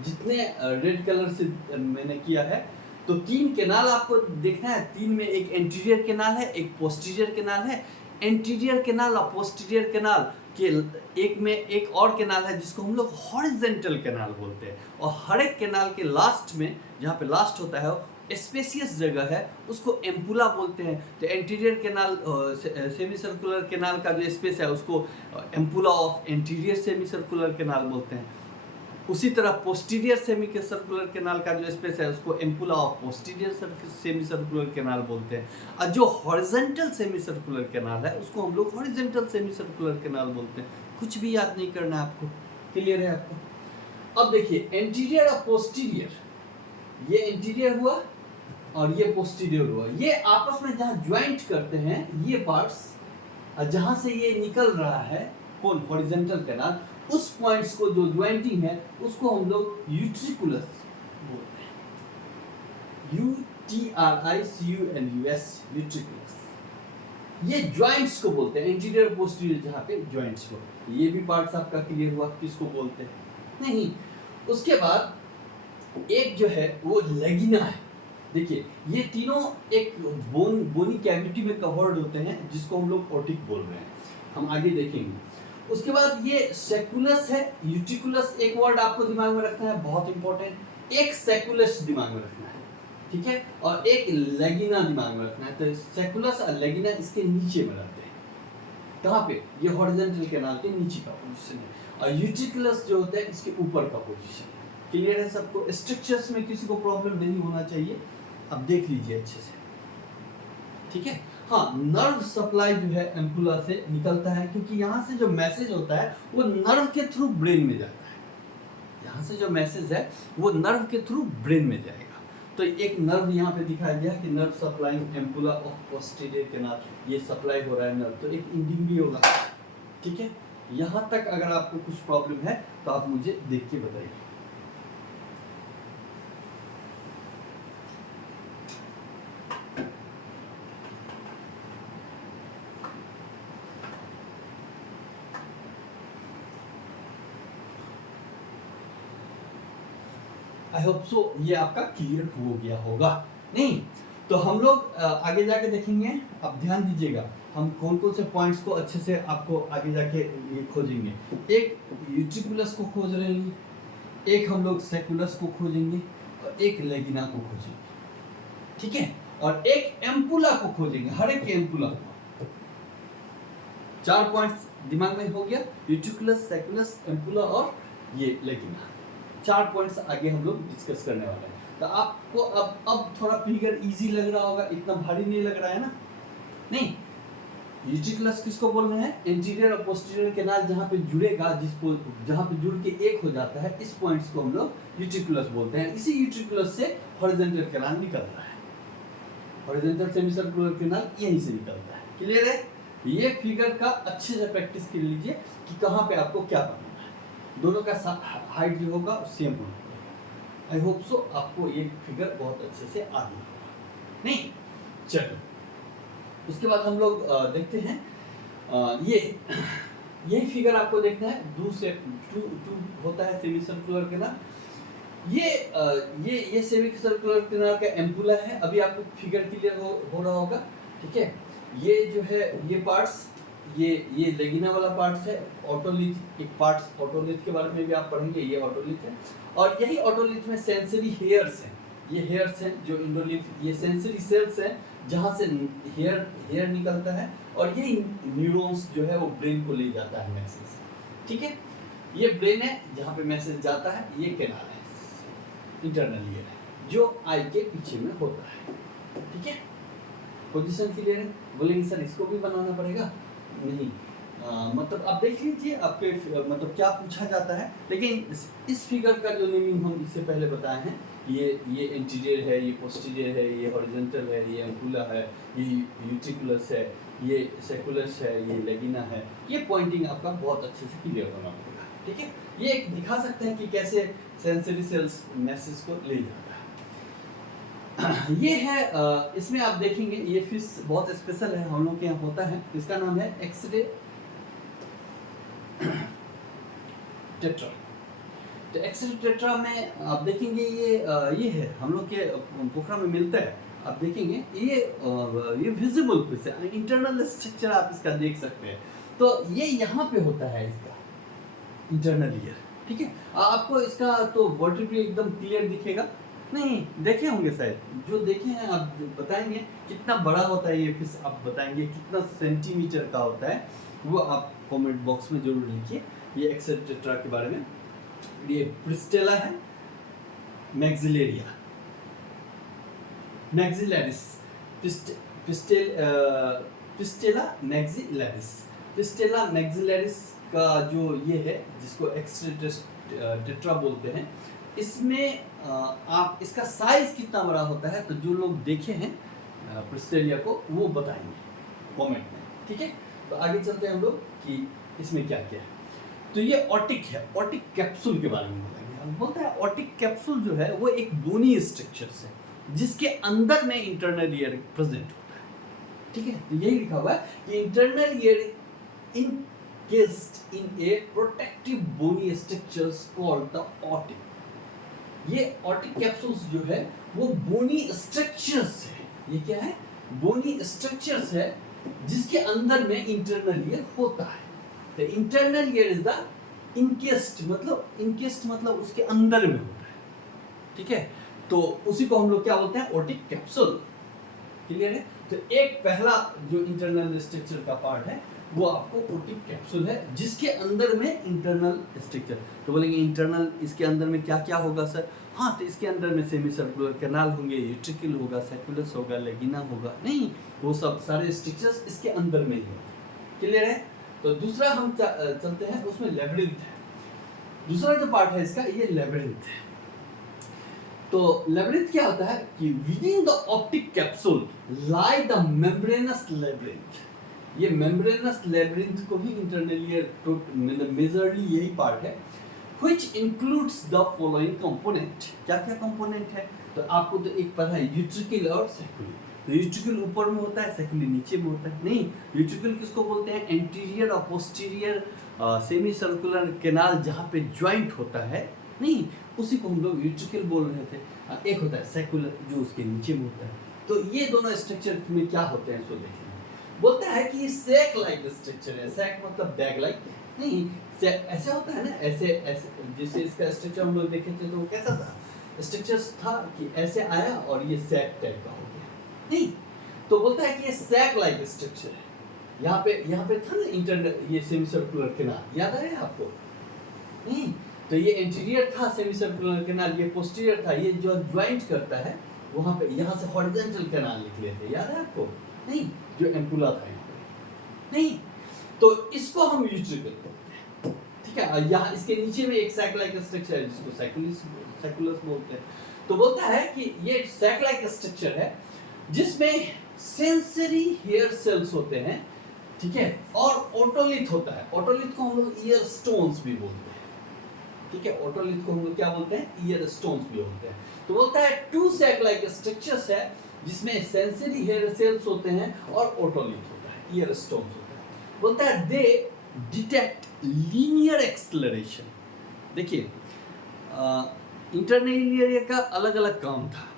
जितने रेड कलर से मैंने किया है, तो तीन केनाल आपको देखना है। तीन में एक एंटीरियर केनाल है, एक पोस्टीरियर केनाल है। एंटीरियर केनाल और पोस्टीरियर केनाल के एक में एक और केनाल है जिसको हम लोग हॉरिजॉन्टल केनाल बोलते हैं। और हर एक केनाल के लास्ट में, जहाँ पे लास्ट होता है स्पेसियस जगह है, उसको एम्पुला बोलते हैं। तो anterior canal semi circular canal का जो स्पेस है उसको ampulla of anterior semi circular canal बोलते हैं। उसी तरह पोस्टीरियर सेमी सर्कुलर केनाल का जो स्पेस है उसको ampulla of posterior semi circular canal बोलते हैं। और जो हॉरिजॉन्टल सेमी सर्कुलर केनाल है उसको हम लोग हॉरिजॉन्टल सेमी सर्कुलर केनाल बोलते हैं। कुछ भी याद नहीं करना है आपको। क्लियर है आपको? अब देखिए, एंटीरियर और पोस्टीरियर, ये एंटीरियर हुआ और ये पोस्टीरियर हुआ। ये आपस में जहाँ ज्वाइंट करते हैं ये पार्ट्स, जहाँ से ये निकल रहा है कौन, हॉरिजॉन्टल केनाल, उस पॉइंट्स को जो ज्वाइंटिंग है उसको हम लोग यूट्रिकुलस बोलते हैं। UTRICULUS, यूट्रिकुलस। ये ज्वाइंट्स को बोलते हैं, एंटीरियर पोस्टीरियर जहाँ पे ज्वाइंट्स को। ये भी पार्ट्स आपका क्लियर हुआ किसको बोलते हैं? नहीं। उसके बाद एक जो है वो लेगिना है। देखिए, ये तीनों एक बोनी कैविटी में कवर्ड होते हैं जिसको हम लोग ओटिक बोल रहे हैं। हम आगे देखेंगे। उसके बाद ये सेकुलस है, यूट्रिकुलस एक वर्ड आपको दिमाग में रखना है, बहुत इंपॉर्टेंट। एक सेकुलस दिमाग में रखना है, ठीक है, और एक लेगिना दिमाग में रखना है। तो सेकुलस और लेगिना इसके नीचे में रहते हैं। कहाँ पे? ये हॉरिजॉन्टल केनाल के नीचे का पोजीशन है, और यूट्रिकुलस जो होता है इसके ऊपर का पोजीशन है। क्लियर है सबको? स्ट्रक्चर्स में किसी को प्रॉब्लम नहीं होना चाहिए। अब देख लीजिए अच्छे से, ठीक है। हाँ, नर्व सप्लाई जो है एम्पुला से निकलता है, क्योंकि यहाँ से जो मैसेज होता है वो नर्व के थ्रू ब्रेन में जाता है। यहाँ से जो मैसेज है वो नर्व के थ्रू ब्रेन में जाएगा। तो एक नर्व यहाँ पे दिखाया गया कि nerve supplying ampulla of posterior canal, ये सप्लाई हो रहा है नर्व, तो एक इंडिंग भी होगा, ठीक है। यहाँ तक अगर आपको कुछ प्रॉब्लम है तो आप मुझे देख के बताइए। आई होप सो ये आपका क्लियर हो गया होगा। नहीं तो हम लोग आगे जाके देखेंगे। अब ध्यान दीजिएगा, हम कौन कौन से पॉइंट्स को अच्छे से आपको आगे जाके ये खोजेंगे। एक यूट्रिकुलस को खोज रहे हैं, एक हम लोग सेकुलस को खोजेंगे, और एक लेगिना को खोजेंगे, ठीक है, और एक एम्पुला को खोजेंगे। हर एक एम्पुला को 4 पॉइंट्स दिमाग में हो गया, यूट्रिकुलस, सेकुलस, एम्पुला और ये लेगिना। 4 पॉइंट्स आगे हम लोग डिस्कस करने वाले हैं। तो आपको अब थोड़ा फिगर इजी लग रहा होगा, इतना भारी नहीं लग रहा है ना? नहीं, यूट्रिकुलस किसको बोल रहे हैं? एंटीरियर और पोस्टीरियर केनाल जहाँ पे जुड़ेगा, जहाँ पे जुड़ के एक हो जाता है, इस पॉइंट्स को हम लोग यूट्रिकुलस बोलते हैं। इसी यूट्रिकुलस से हॉरिजॉन्टल केनाल निकल रहा है। हॉरिजॉन्टल सेमीसर्कुलर केनाल यहीं से निकलता है। क्लियर है? ये फिगर का अच्छे से प्रैक्टिस कर लीजिए कि कहाँ पे आपको क्या बनाना है। दोनों का हाइट जो होगा सेम होना चाहिए। आई होप सो आपको ये फिगर बहुत अच्छे से आ गई होगा। नहीं, चलो उसके बाद हम लोग देखते हैं ये फिगर आपको देखना है। टू होता है सेमी सर्कुलर कैनाल। ये सेमी सर्कुलर कैनाल का एम्पुला है। अभी आपको फिगर क्लियर हो रहा होगा, ठीक है। ये जो है ये पार्ट्स, ये लेगिना वाला पार्ट्स है। ऑटोलिथ एक पार्ट्स, ऑटोलिथ के बारे में भी आप पढ़ेंगे, ये ऑटोलिथ है। और यही ऑटोलिथ में सेंसरी हेयर्स हैं। ये हेयर्स हैं जो इंडोलिथ, ये सेंसरी सेल्स हैं जहाँ से हेयर निकलता है, और ये न्यूरॉन्स जो है वो ब्रेन को ले जाता है मैसेज, ठीक है। ये ब्रेन है जहाँ पे मैसेज जाता है, ये कैनाल है, इंटरनल ईयर है जो आई के पीछे में होता है, ठीक है। पोजीशन क्लियर है? बोलेंगे सर इसको भी बनाना पड़ेगा? नहीं, मतलब आप देख लीजिए आपके मतलब क्या पूछा जाता है। लेकिन इस फिगर का जो नेमिंग हम इससे पहले बताए हैं, ये एंटीरियर है, ये पोस्टीरियर है, ये हॉरिजॉन्टल है, ये एम्पुला है, ये यूट्रिकुलस है, ये सेकुलस है, ये लेगिना है। ये पॉइंटिंग आपका बहुत अच्छे से क्लियर होना पड़ेगा, ठीक है। ये एक दिखा सकते हैं कि कैसे सेंसरी सेल्स मैसेज को ले जाता है। ये है इसमें आप देखेंगे ये फिश बहुत स्पेशल है, हम लोग के यहाँ होता है। इसका नाम है एक्सरे टेट्रा। तो एक्सरे टेट्रा में आप देखेंगे ये है, हम लोग के पोखरा में मिलता है। आप देखेंगे ये विजिबल फिश है, इंटरनल स्ट्रक्चर आप इसका देख सकते हैं। तो ये यहाँ पे होता है इसका इंटरनल ईयर, ठीक है। आपको इसका तो वर्टिब्री एकदम क्लियर दिखेगा नहीं, देखे होंगे शायद, जो देखे हैं आप बताएंगे कितना बड़ा होता है ये फिश, आप बताएंगे कितना सेंटीमीटर का होता है, वो आप कमेंट बॉक्स में जरूर लिखिए। ये एक्सरे टेट्रा के बारे में। ये प्रिस्टेला है, मैक्सिलेरिया, मैक्सिलैरिस, प्रिस्टेला मैक्सिलैरिस। प्रिस्टेला मैक्सिलैरिस का जो ये है जिसको एक्सरे टेट्रा बोलते हैं, इसमें आप इसका साइज कितना बड़ा होता है, तो जो लोग देखे हैं प्रिस्टेलिया को वो बताएंगे कमेंट में, ठीक है। तो आगे चलते हैं हम लोग कि इसमें क्या क्या है। तो ये ऑटिक है, ऑटिक कैप्सूल के बारे में बताएंगे। हम बोलते हैं ऑटिक कैप्सूल जो है वो एक बोनी स्ट्रक्चर है जिसके अंदर में इंटरनल ईयर प्रेजेंट होता है, ठीक है। तो यही लिखा हुआ है कि internal ear encased in a protective bony structures called the otic। ये ऑटिक कैप्सूल्स जो है वो बोनी स्ट्रक्चर्स है। ये क्या है? बोनी स्ट्रक्चर्स है जिसके अंदर में इंटरनल ईयर होता है। तो internal ear is the encased, मतलब उसके अंदर में होता है, ठीक है। तो उसी को हम लोग क्या बोलते हैं? ऑटिक कैप्सूल, क्लियर है। तो एक पहला जो इंटरनल स्ट्रक्चर का पार्ट है वो आपको ऑटिक कैप्सूल है जिसके अंदर में इंटरनल स्ट्रक्चर। तो बोलेंगे इंटरनल, इसके अंदर में क्या क्या होगा सर? हाँ, तो इसके अंदर में सेमी सर्कुलर कैनाल होंगे, यूट्रिकल होगा, सेकुलस होगा, लेगिना होगा। नहीं, वो सब सारे स्ट्रक्चर्स इसके अंदर में ही होंगे, क्लियर है। तो दूसरा हम चलते हैं, उसमें लेबिरिंथ है। दूसरा जो पार्ट है इसका, ये लेबिरिंथ है। तो लेबिरिंथ क्या होता है कि within the optic capsule lie the membranes labyrinth. ये मेम्ब्रेनस लेबिरिंथ को ही इंटरनल ईयर मेजरली यही पार्ट है, which includes the following component। क्या क्या कंपोनेंट है? तो आपको तो एक पता है, यूट्रिकल और सेक्युली। तो यूट्रिकल ऊपर में होता है, सेक्युली नीचे में होता है। नहीं, यूट्रिकल किसको बोलते हैं? एंटीरियर और पोस्टीरियर सेमी सर्कुलर कैनाल जहाँ पे ज्वाइंट होता है, नहीं, उसी को हम लोग यूट्रिकल बोल रहे थे। एक होता है सेक्युलर जो उसके नीचे में होता है। तो ये दोनों स्ट्रक्चर में क्या होते हैं, सो देखेंगे। बोलता है कि ये सैक लाइक स्ट्रक्चर है। सैक मतलब बैग लाइक नहीं, ऐसा होता है ना, ऐसे जैसे इसका स्ट्रक्चर हम लोग देखे थे तो वो कैसा था? स्ट्रक्चर था कि ऐसे आया और ये सैक टाइप का हो गया। नहीं, तो बोलता है कि ये सैक लाइक स्ट्रक्चर है। यहाँ पे था ना इंटरनल, ये सेमी सर्कुलर कैनाल, याद आया आपको? नहीं, तो ये इंटीरियर था सेमी सर्कुलर कैनाल, ये पोस्टीरियर था। ये जो ज्वाइंट करता है वहाँ पे, यहाँ से हॉरिजॉन्टल कैनाल निकले थे, याद है आपको? नहीं, जो एम्पुला था यहाँ पे। नहीं, तो इसको हम यूट्रिकल बोलते हैं, ठीक है। यहाँ इसके नीचे में एक सैक लाइक स्ट्रक्चर है जिसको सेकुलस बोलते हैं। तो बोलता है कि ये सैक लाइक स्ट्रक्चर है जिसमें सेंसरी हेयर सेल्स होते हैं, ठीक है, और ओटोलिथ होता है। ओटोलिथ को हम लोग ईयर स्टोन्स भी बोलते हैं, ठीक है, ओटोलिथ को हम लोग क्या बोलते हैं, ईयर स्टोन्स भी बोलते हैं। तो बोलता है टू सैक लाइक स्ट्रक्चर्स है जिसमें सेंसरी हेयर सेल्स होते हैं और ओटोलिथ होता है, ईयर स्टोन्स होता है। बोलता है दे डिटेक्ट लीनियर एक्सेलरेशन। देखिए इंटरलीनियर का अलग अलग काम था,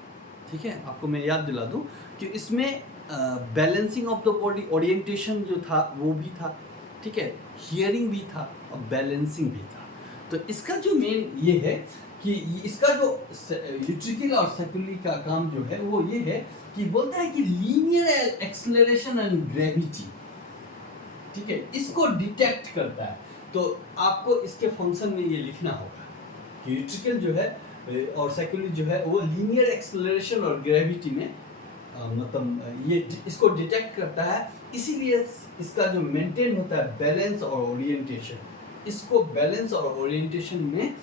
ठीक है, आपको मैं याद दिला दूं कि इसमें balancing of the body, orientation जो था वो भी था, ठीक है, हियरिंग भी था और बैलेंसिंग भी था। तो इसका जो मेन ये है कि इसका जो यूट्रिकल और सेकुली का काम जो है वो ये है कि बोलता है कि लीनियर एक्सेलरेशन एंड ग्रेविटी, ठीक है, इसको डिटेक्ट करता है। तो आपको इसके फंक्शन में ये लिखना होगा कि यूट्रिकल जो है और सेकुली जो है वो लीनियर एक्सेलरेशन और ग्रेविटी में मतलब ये इसको डिटेक्ट करता है, इसीलिए इसका जो मेंटेन होता है बैलेंस और ओरिएंटेशन, इसको बैलेंस और ओरिएंटेशन में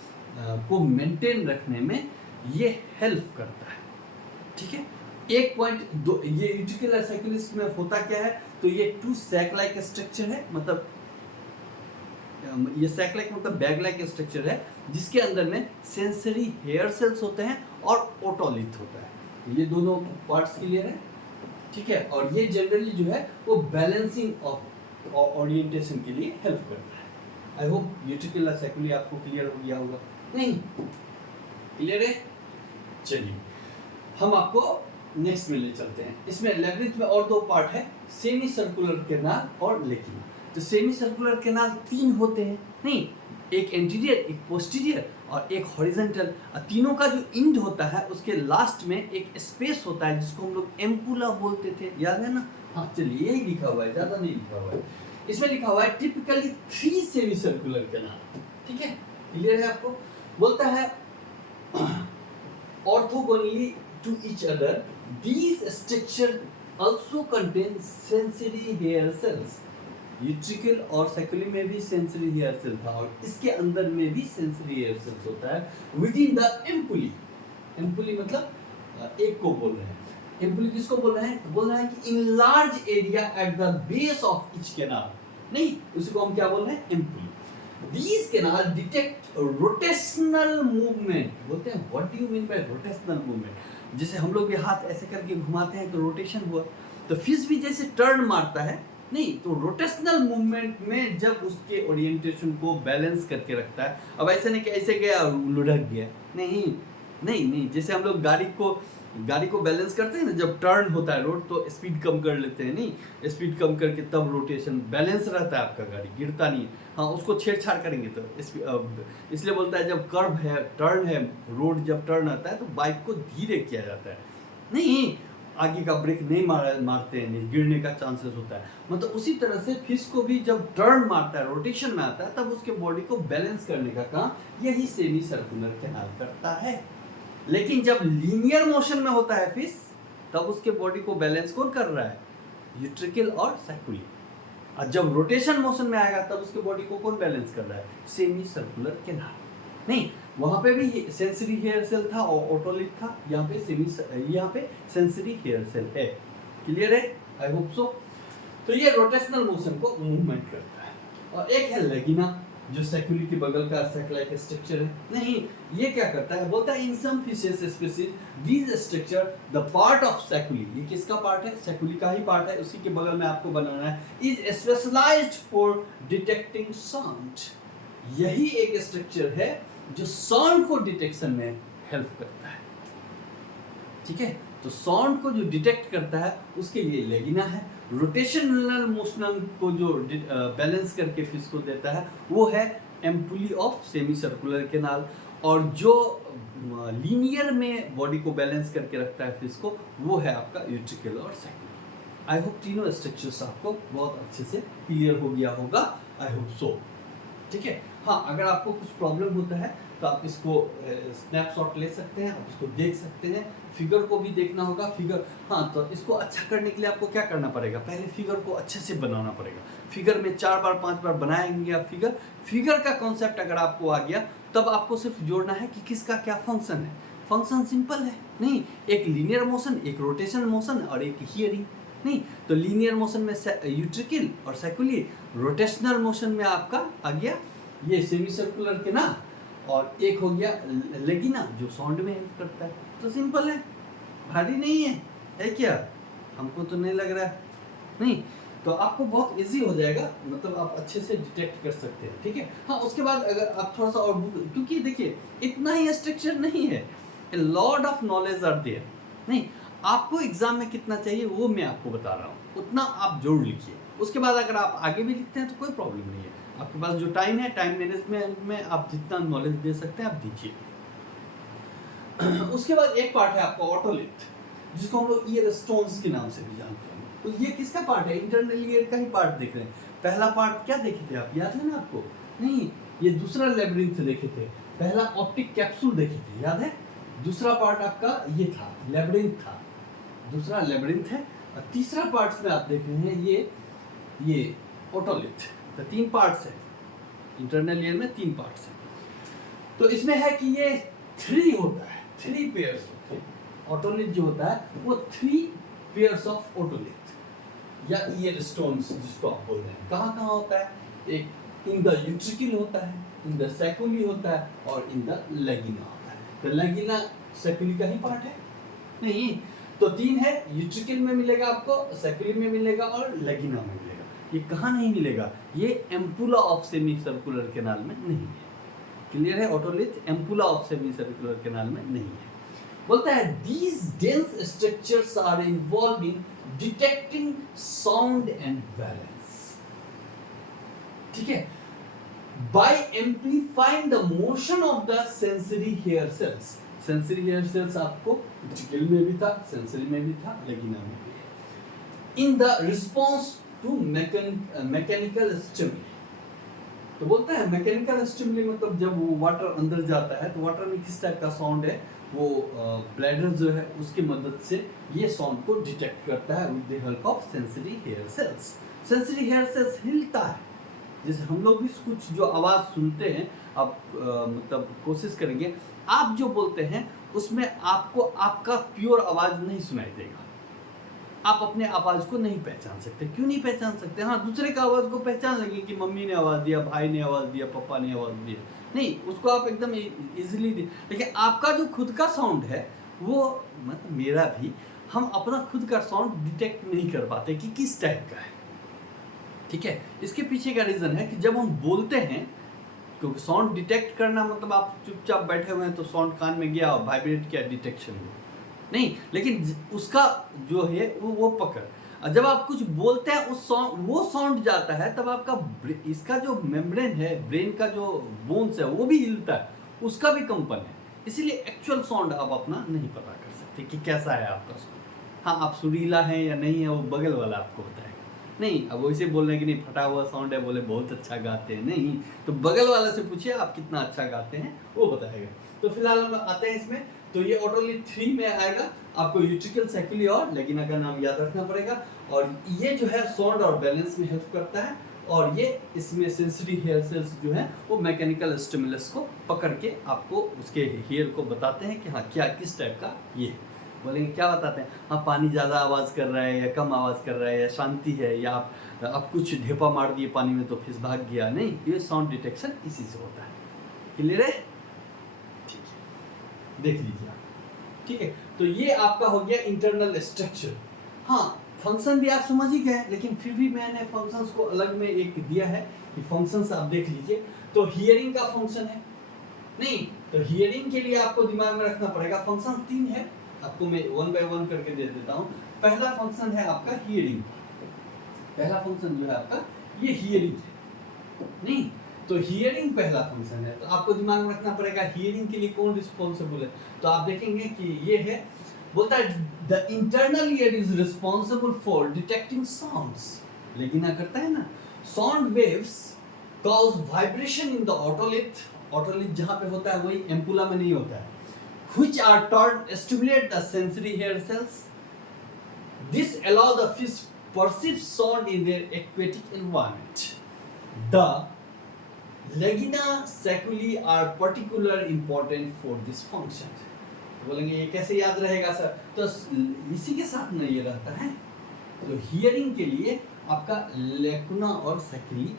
को मेंटेन रखने में ये हेल्प करता है, ठीक है। एक पॉइंट दो, ये यूट्रिकल और सेकुलिस में होता क्या है, तो ये टू सैक लाइक स्ट्रक्चर है, मतलब ये सैक लाइक मतलब बैग लाइक स्ट्रक्चर है जिसके अंदर में सेंसरी हेयर सेल्स होते हैं और ओटोलिथ होता है। ये दोनों पार्ट्स क्लियर है, ठीक है। और ये जनरली जो है वो बैलेंसिंग ऑफ ओरिएंटेशन के लिए हेल्प करता है। आई होप यूट्रिकल और सेकुली आपको क्लियर हो गया होगा, नहीं क्लियर है। चलिए हम आपको नेक्स्ट में ले चलते हैं। इसमें लैब्रिंथ में और दो पार्ट है, सेमी सर्कुलर कैनाल और लेकिन। तो सेमी सर्कुलर कैनाल तीन होते हैं, नहीं, एक एंटीरियर, एक पोस्टीरियर और एक हॉरिजॉन्टल। तीनों का जो इंड होता है उसके लास्ट में एक स्पेस होता है जिसको हम लोग एम्पुला बोलते थे, याद है ना। हाँ चलिए यही लिखा हुआ है, ज़्यादा नहीं लिखा हुआ है। इसमें लिखा हुआ है टिपिकली 3 सेमी सर्कुलर कैनाल, ठीक है, क्लियर है आपको। बोलता है orthogonally to each other these structure also contain sensory hair cells। Utricle और सेकुली में भी सेंसरी हेयर सेल था और इसके अंदर में भी सेंसरी हेयर सेल्स होता है विद इन द एम्पुली। एम्पुली मतलब एक को बोल रहे हैं, एम्पुली किसको बोल रहे हैं, बोल रहे हैं कि in large area at the base of each canal, नहीं उसको हम क्या बोल रहे हैं, एम्पुली। These canal detect rotational movement। बोलते हैं what do you mean by rotational movement, जैसे हम लोग ये हाथ ऐसे करके घुमाते हैं तो रोटेशन हुआ, तो फिश भी जैसे टर्न मारता है, नहीं तो रोटेशनल मूवमेंट में जब उसके ओरिएंटेशन को बैलेंस करके रखता है। अब ऐसे नहीं कि ऐसे गया लुढ़क गया, नहीं नहीं नहीं, जैसे हम लोग गाड़ी को बैलेंस करते हैं ना, जब टर्न होता है रोड तो स्पीड कम कर लेते हैं, नहीं स्पीड कम करके तब रोटेशन बैलेंस रहता है, आपका गाड़ी गिरता नहीं है। हाँ उसको छेड़छाड़ करेंगे तो इसलिए बोलता है जब कर्व है, टर्न है, रोड जब टर्न आता है तो बाइक को धीरे किया जाता है, नहीं आगे का ब्रेक नहीं मारते हैं, नहीं गिरने का चांसेस होता है। मतलब उसी तरह से फिश को भी जब टर्न मारता है, रोटेशन में आता है, तब उसके बॉडी को बैलेंस करने का काम यही सेमी सर्कुलर कैनाल करता है। लेकिन जब लीनियर मोशन में होता है फिश, तब उसके बॉडी को बैलेंस कौन कर रहा है, यूट्रिकल और सेकुली। और जब रोटेशन मोशन में आएगा तब उसके बॉडी को कौन बैलेंस कर रहा है, सेमी सर्कुलर कैनाल। नहीं वहां पे भी सेंसरी हेयर सेल था और ओटोलिथ था, यहाँ पे सेंसरी हेयर सेल है, क्लियर है, आई होप सो। तो ये रोटेशनल मोशन को मूवमेंट करता है। और एक है लेगिना जो सेकुली के बगल का सैक लाइक स्ट्रक्चर है, नहीं ये क्या करता है, बोलता है in some fishes species this structure the part of सेकुली, ये किसका पार्ट है, सेकुली का ही पार्ट है, उसी के बगल में आपको बनाना है, is specialised for detecting sound. यही एक स्ट्रक्चर है जो साउंड को डिटेक्शन में हेल्प करता है, ठीक है। तो साउंड को जो डिटेक्ट करता है उसके लिए लेगिना है। रोटेशनल मोशनल को जो बैलेंस करके फिश को देता है वो है एम्पुली ऑफ सेमी सर्कुलर कैनाल, और जो लीनियर में बॉडी को बैलेंस करके रखता है फिश को वो है आपका यूट्रिकल और सेकुलर। आई होप तीनों स्ट्रक्चर्स आपको बहुत अच्छे से क्लियर हो गया होगा, आई होप सो, ठीक है। हाँ अगर आपको कुछ प्रॉब्लम होता है तो आप इसको स्नैपशॉट ले सकते हैं, आप इसको देख सकते हैं, फिगर को भी देखना होगा। फिगर हाँ तो इसको अच्छा करने के लिए आपको क्या करना पड़ेगा, पहले फिगर को अच्छे से बनाना पड़ेगा। फिगर में 4 बार 5 बार बनाएंगे आप फिगर का कॉन्सेप्ट अगर आपको आ गया तब आपको सिर्फ जोड़ना है कि किसका क्या फंक्शन है। फंक्शन सिंपल है, नहीं एक लीनियर मोशन, एक रोटेशन मोशन और एक हियरिंग। नहीं तो लीनियर मोशन में यूट्रिकल और सेकुली, रोटेशनल मोशन में आपका आ गया ये सेमी सर्कुलर के ना, और एक हो गया लेगिना जो साउंड में हेल्प करता है। तो सिंपल है, भारी नहीं है क्या? हमको तो नहीं लग रहा है, नहीं तो आपको बहुत इजी हो जाएगा, मतलब आप अच्छे से डिटेक्ट कर सकते हैं, ठीक है। हाँ, उसके बाद अगर आप थोड़ा सा और क्योंकि देखिए इतना ही स्ट्रक्चर नहीं है, lot of knowledge are there, नहीं आपको एग्जाम में कितना चाहिए वो मैं आपको बता रहा हूँ, उतना आप जोड़ लिखिए। उसके बाद अगर आप आगे भी लिखते हैं तो कोई प्रॉब्लम नहीं है, आपके पास जो टाइम है, टाइम मैनेजमेंट में आप जितना नॉलेज दे सकते हैं आप दीजिए। उसके बाद एक पार्ट है आपका ऑटोलिथ, जिसको हम लोग ईयर स्टोन्स के नाम से भी जानते हैं। तो ये किसका पार्ट है? इंटरनल ईयर का ही पार्ट देख रहे हैं। पहला पार्ट क्या देखे थे आप, याद है ना आपको? नहीं, ये दूसरा लेबिरिंथ देखे थे, पहला ऑप्टिक कैप्सूल देखे थे, याद है? दूसरा पार्ट आपका ये था, लेबिरिंथ था, दूसरा लेबिरिंथ है। और तीसरा पार्ट में आप देख रहे हैं ये ऑटोलिथ। तो 3 पार्ट्स है, इंटरनल ईयर में 3 पार्ट्स है। तो इसमें है कि ये 3 होता है, 3 पेयर्स होते हैं। ऑटोलिथ जो होता है वो 3 पेयर्स ऑफ ऑटोलिथ या ईयर स्टोन्स जिसको आप बोल रहे हैं, कहाँ होता है? एक इन द यूट्रिकल होता है, इन द सैकुली होता है, और इन द लेगिना होता है। तो लेगिना सैकुली का ही पार्ट है? नहीं, तो 3 है, यूट्रिकल में मिलेगा आपको, सैकुली में मिलेगा और लेगिना में मिलेगा। ये कहाँ नहीं मिलेगा? ये ampulla of semi circular canal में नहीं है। क्लियर है? Otolith ampulla of semi circular canal में नहीं है। बोलता है these dense structures are involved in detecting sound and balance, ठीक है, by amplifying the motion of the sensory hair cells। sensory hair cells आपको टिकल में भी था, सेंसरी में भी था, लेगिना में भी है। in the response to mechanical stimuli। तो बोलता है मैकेनिकल स्टिमुली मतलब जब वो वाटर अंदर जाता है तो वाटर में किस टाइप का साउंड है, वो ब्लैडर जो है उसकी मदद से ये साउंड को डिटेक्ट करता है with the help of sensory hair cells. Sensory hair cells हिलता है, जैसे हम लोग भी कुछ जो आवाज़ सुनते हैं, आप मतलब कोशिश करेंगे, आप जो बोलते हैं उसमें आपको आपका प्योर आवाज़ नहीं सुनाई देगा, आप अपने आवाज़ को नहीं पहचान सकते। क्यों नहीं पहचान सकते? हाँ, दूसरे का आवाज़ को पहचान लेंगे कि मम्मी ने आवाज़ दिया, भाई ने आवाज़ दिया, पापा ने आवाज़ दिया, नहीं उसको आप एकदम इजीली दे। लेकिन आपका जो खुद का साउंड है वो, मतलब मेरा भी, हम अपना खुद का साउंड डिटेक्ट नहीं कर पाते कि किस टाइप का है, ठीक है। इसके पीछे का रीज़न है कि जब हम बोलते हैं, क्योंकि साउंड डिटेक्ट करना मतलब आप चुपचाप बैठे हुए हैं तो साउंड कान में गया और वाइब्रेट किया, डिटेक्शन हुआ नहीं, लेकिन उसका जो है वो पकड़, जब आप कुछ बोलते हैं उस साउंड, वो साउंड जाता है, तब आपका इसका जो मेम्ब्रेन है, ब्रेन का जो बोन्स है वो भी हिलता है, उसका भी कंपन है। इसीलिए एक्चुअल साउंड आप अपना नहीं पता कर सकते कि कैसा है आपका साउंड। हाँ, आप सुरीला है या नहीं है वो बगल वाला आपको बताएगा। नहीं, अब वैसे बोल रहे हैं कि नहीं फटा हुआ साउंड है, बोले बहुत अच्छा गाते हैं, नहीं तो बगल वाले से पूछिए आप कितना अच्छा गाते हैं, वो बताएगा। तो फिलहाल हम आते हैं इसमें, तो ये ऑटोलिथ 3 में आएगा। आपको यूट्रिकल, सैकुली और लेगिना का नाम याद रखना पड़ेगा, और ये जो है साउंड और बैलेंस में हेल्प करता है, और ये इसमें सेंसिटिव हेयर सेल्स जो है वो मैकेनिकल स्टिमुलस को पकड़ के आपको उसके हेयर को बताते हैं कि हाँ क्या किस टाइप का ये है। बोलेंगे क्या बताते हैं? हाँ, पानी ज़्यादा आवाज़ कर रहा है या कम आवाज़ कर रहा है, या शांति है, या आप कुछ ढेपा मार दिए पानी में तो फिर भाग गया, नहीं, ये साउंड डिटेक्शन इसी से होता है। क्लियर है? ठीक है, देख लीजिए आप, ठीक है। तो ये आपका हो गया इंटरनल स्ट्रक्चर। हाँ, फंक्शन भी आप समझ ही गए, लेकिन फिर भी मैंने फंक्शंस को अलग में एक दिया है कि फंक्शंस आप देख लीजिए। तो हियरिंग का फंक्शन है, नहीं तो हियरिंग के लिए आपको दिमाग में रखना पड़ेगा, फंक्शन 3 है, आपको मैं 1 बाय 1 करके दे देता हूँ। पहला फंक्शन है आपका हियरिंग, पहला फंक्शन जो है आपका ये हियरिंग है, नहीं तो हियरिंग पहला फंक्शन है। तो आपको दिमाग में रखना पड़ेगा हियरिंग के लिए कौन रिस्पॉन्सिबल है। तो आप देखेंगे कि ये है, बोलता है the internal ear is responsible for detecting sounds. लेकिन क्या करता है ना, sound waves cause vibration in the otolith, otolith जहाँ पे होता है वही एम्पुला में नहीं होता है, which are turned stimulate the sensory hair cells. This allow the fish perceive sound in their aquatic environment. The legina seculi are particularly important for this function. बोलेंगे ये कैसे याद रहेगा सर? तो इसी के साथ में ये रहता है। तो हियरिंग के लिए आपका लेकुना और सेकुली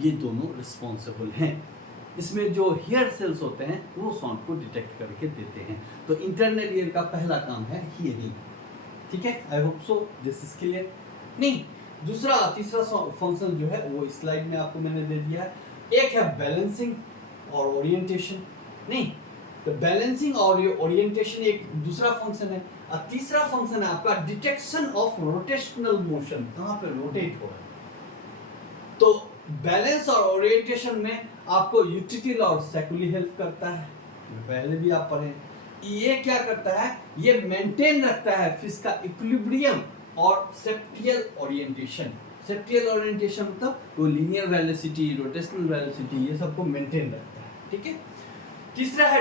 ये दोनों रिस्पॉन्सिबल हैं। इसमें जो हेयर सेल्स होते हैं वो साउंड को डिटेक्ट करके देते हैं। तो इंटरनल ईयर का पहला काम है हियरिंग। ठीक है, I hope so this is clear. नहीं, तीसरा फंक्शन जो है वो स्लाइड में आपको मैंने दे दिया है। एक है बैलेंसिंग और ओरिएंटेशन। नहीं, तो बैलेंसिंग और ओरिएंटेशन एक दूसरा फंक्शन है। और तीसरा फंक्शन है आपका डिटेक्शन ऑफ रोटेशनल मोशन, कहां पे रोटेट हो रहा है। तो बैलेंस और ओरिएंटेशन में आपको यूट्रिटिल और सैकुली हेल्प करता है, पहले भी आप पढ़े। ये क्या करता है, ये मेंटेन रखता है फिश का इक्विलिब्रियम और सेप्टियल ओरिएंटेशन। सेप्टियल ओरिएंटेशन मतलब वो लीनियर वेलोसिटी, रोटेशनल वेलोसिटी, ये सबको मेंटेन रखता है। ठीक है, तीसरा है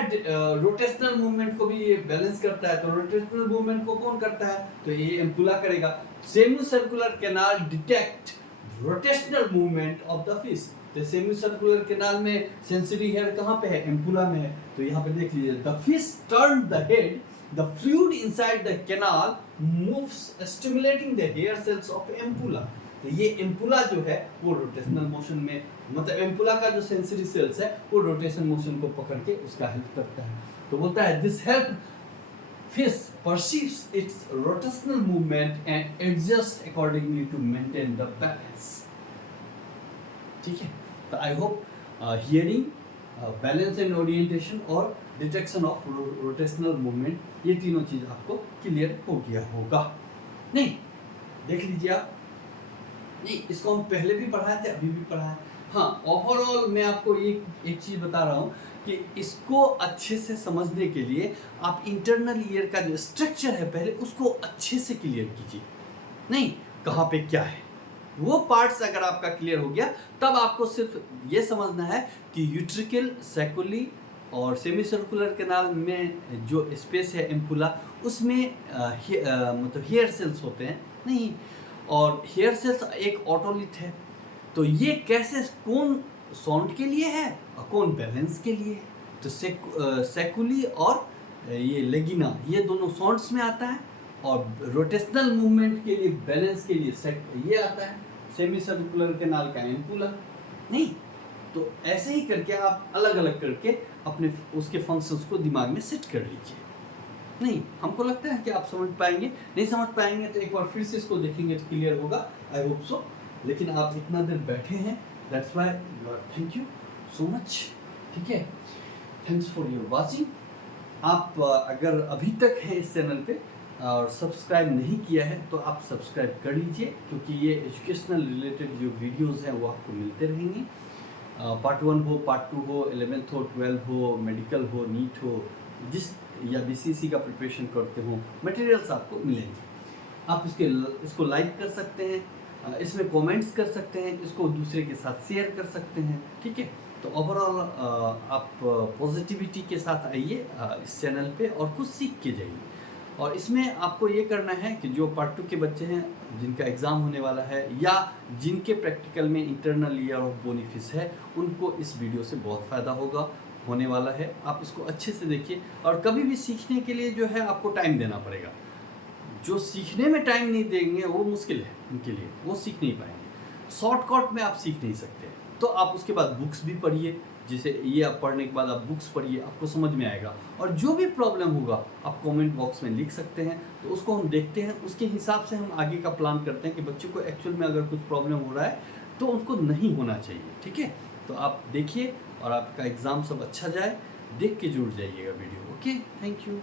रोटेशनल मूवमेंट को भी ये बैलेंस करता है। तो रोटेशनल मूवमेंट को कौन करता है, तो ये एम्पुला करेगा। Semi circular canal detect rotational movement of the fish. तो सेमी सर्कुलर कैनाल में सेंसरी हेयर कहाँ पे है, एम्पुला में है। तो यहाँ पे देख लीजिए, the fish turn the head, the fluid inside the canal moves stimulating the hair cells of ampulla. तो ये एम्पुला जो है वो रोटेशनल मोशन में, मतलब एम्पुला का जो सेंसरी सेल्स है वो रोटेशन मोशन को पकड़ के उसका हेल्प करता है। तो बोलता है this help fish perceives its rotational movement and adjusts accordingly to maintain the balance. ठीक है, तो I hope hearing, balance and orientation और डिटेक्शन ऑफ रोटेशनल मूवमेंट, ये तीनों चीज आपको क्लियर हो गया होगा। नहीं, देख लीजिए आप। नहीं, इसको हम पहले भी पढ़ाए थे, अभी भी पढ़ाए। हाँ, ओवरऑल मैं आपको एक चीज बता रहा हूँ कि इसको अच्छे से समझने के लिए आप इंटरनल ईयर का जो स्ट्रक्चर है पहले उसको अच्छे से क्लियर कीजिए। नहीं, कहाँ पे क्या है वो पार्ट्स अगर आपका क्लियर हो गया, तब आपको सिर्फ ये समझना है कि यूट्रिकल, सैकुली और सेमी सर्कुलर कैनाल में जो स्पेस है एम्पुला, उसमें मतलब हेयर सेल्स होते हैं। नहीं, और हेयर सेल्स एक ऑटोलिथ है। तो ये कैसे, कौन साउंड के लिए है और कौन बैलेंस के लिए। तो सैकुली और ये लेगिना, ये दोनों साउंड्स में आता है। और रोटेशनल मूवमेंट के लिए, बैलेंस के लिए ये आता है, सेमी सर्कुलर कैनाल का एम्पुला। नहीं, तो ऐसे ही करके आप अलग अलग करके अपने उसके फंक्शंस को दिमाग में सेट कर लीजिए। नहीं, हमको लगता है कि आप समझ पाएंगे। नहीं समझ पाएंगे तो एक बार फिर से इसको देखेंगे तो क्लियर होगा, आई होप सो। लेकिन आप इतना देर बैठे हैं, that's why thank you so much. ठीक है, थैंक्स फॉर योर वाचिंग। आप अगर अभी तक हैं इस चैनल पे और सब्सक्राइब नहीं किया है तो आप सब्सक्राइब कर लीजिए, क्योंकि ये एजुकेशनल रिलेटेड जो वीडियोस हैं वो आपको मिलते रहेंगे। पार्ट 1 हो, पार्ट 2 हो, 11th हो, 12 हो, मेडिकल हो, नीट हो, जिस या बीसीसी का प्रिपरेशन करते हो, मटेरियल्स आपको मिलेंगे। आप इसको लाइक कर सकते हैं, इसमें कमेंट्स कर सकते हैं, इसको दूसरे के साथ शेयर कर सकते हैं। ठीक है, तो ओवरऑल आप पॉजिटिविटी के साथ आइए इस चैनल पे और कुछ सीख के जाइए। और इसमें आपको ये करना है कि जो पार्ट 2 के बच्चे हैं जिनका एग्ज़ाम होने वाला है या जिनके प्रैक्टिकल में इंटरनल ईयर ऑफ बोनीफिस है, उनको इस वीडियो से बहुत फ़ायदा होने वाला है। आप इसको अच्छे से देखिए। और कभी भी सीखने के लिए जो है आपको टाइम देना पड़ेगा। जो सीखने में टाइम नहीं देंगे वो मुश्किल है उनके लिए, वो सीख नहीं पाएंगे। शॉर्टकट में आप सीख नहीं सकते। तो आप उसके बाद बुक्स भी पढ़िए, जैसे ये आप पढ़ने के बाद आप बुक्स पढ़िए, आपको समझ में आएगा। और जो भी प्रॉब्लम होगा आप कमेंट बॉक्स में लिख सकते हैं, तो उसको हम देखते हैं, उसके हिसाब से हम आगे का प्लान करते हैं कि बच्चों को एक्चुअल में अगर कुछ प्रॉब्लम हो रहा है तो उनको नहीं होना चाहिए। ठीक है, तो आप देखिए और आपका एग्ज़ाम सब अच्छा जाए, देख के जुड़ जाइएगा वीडियो। Okay, thank you.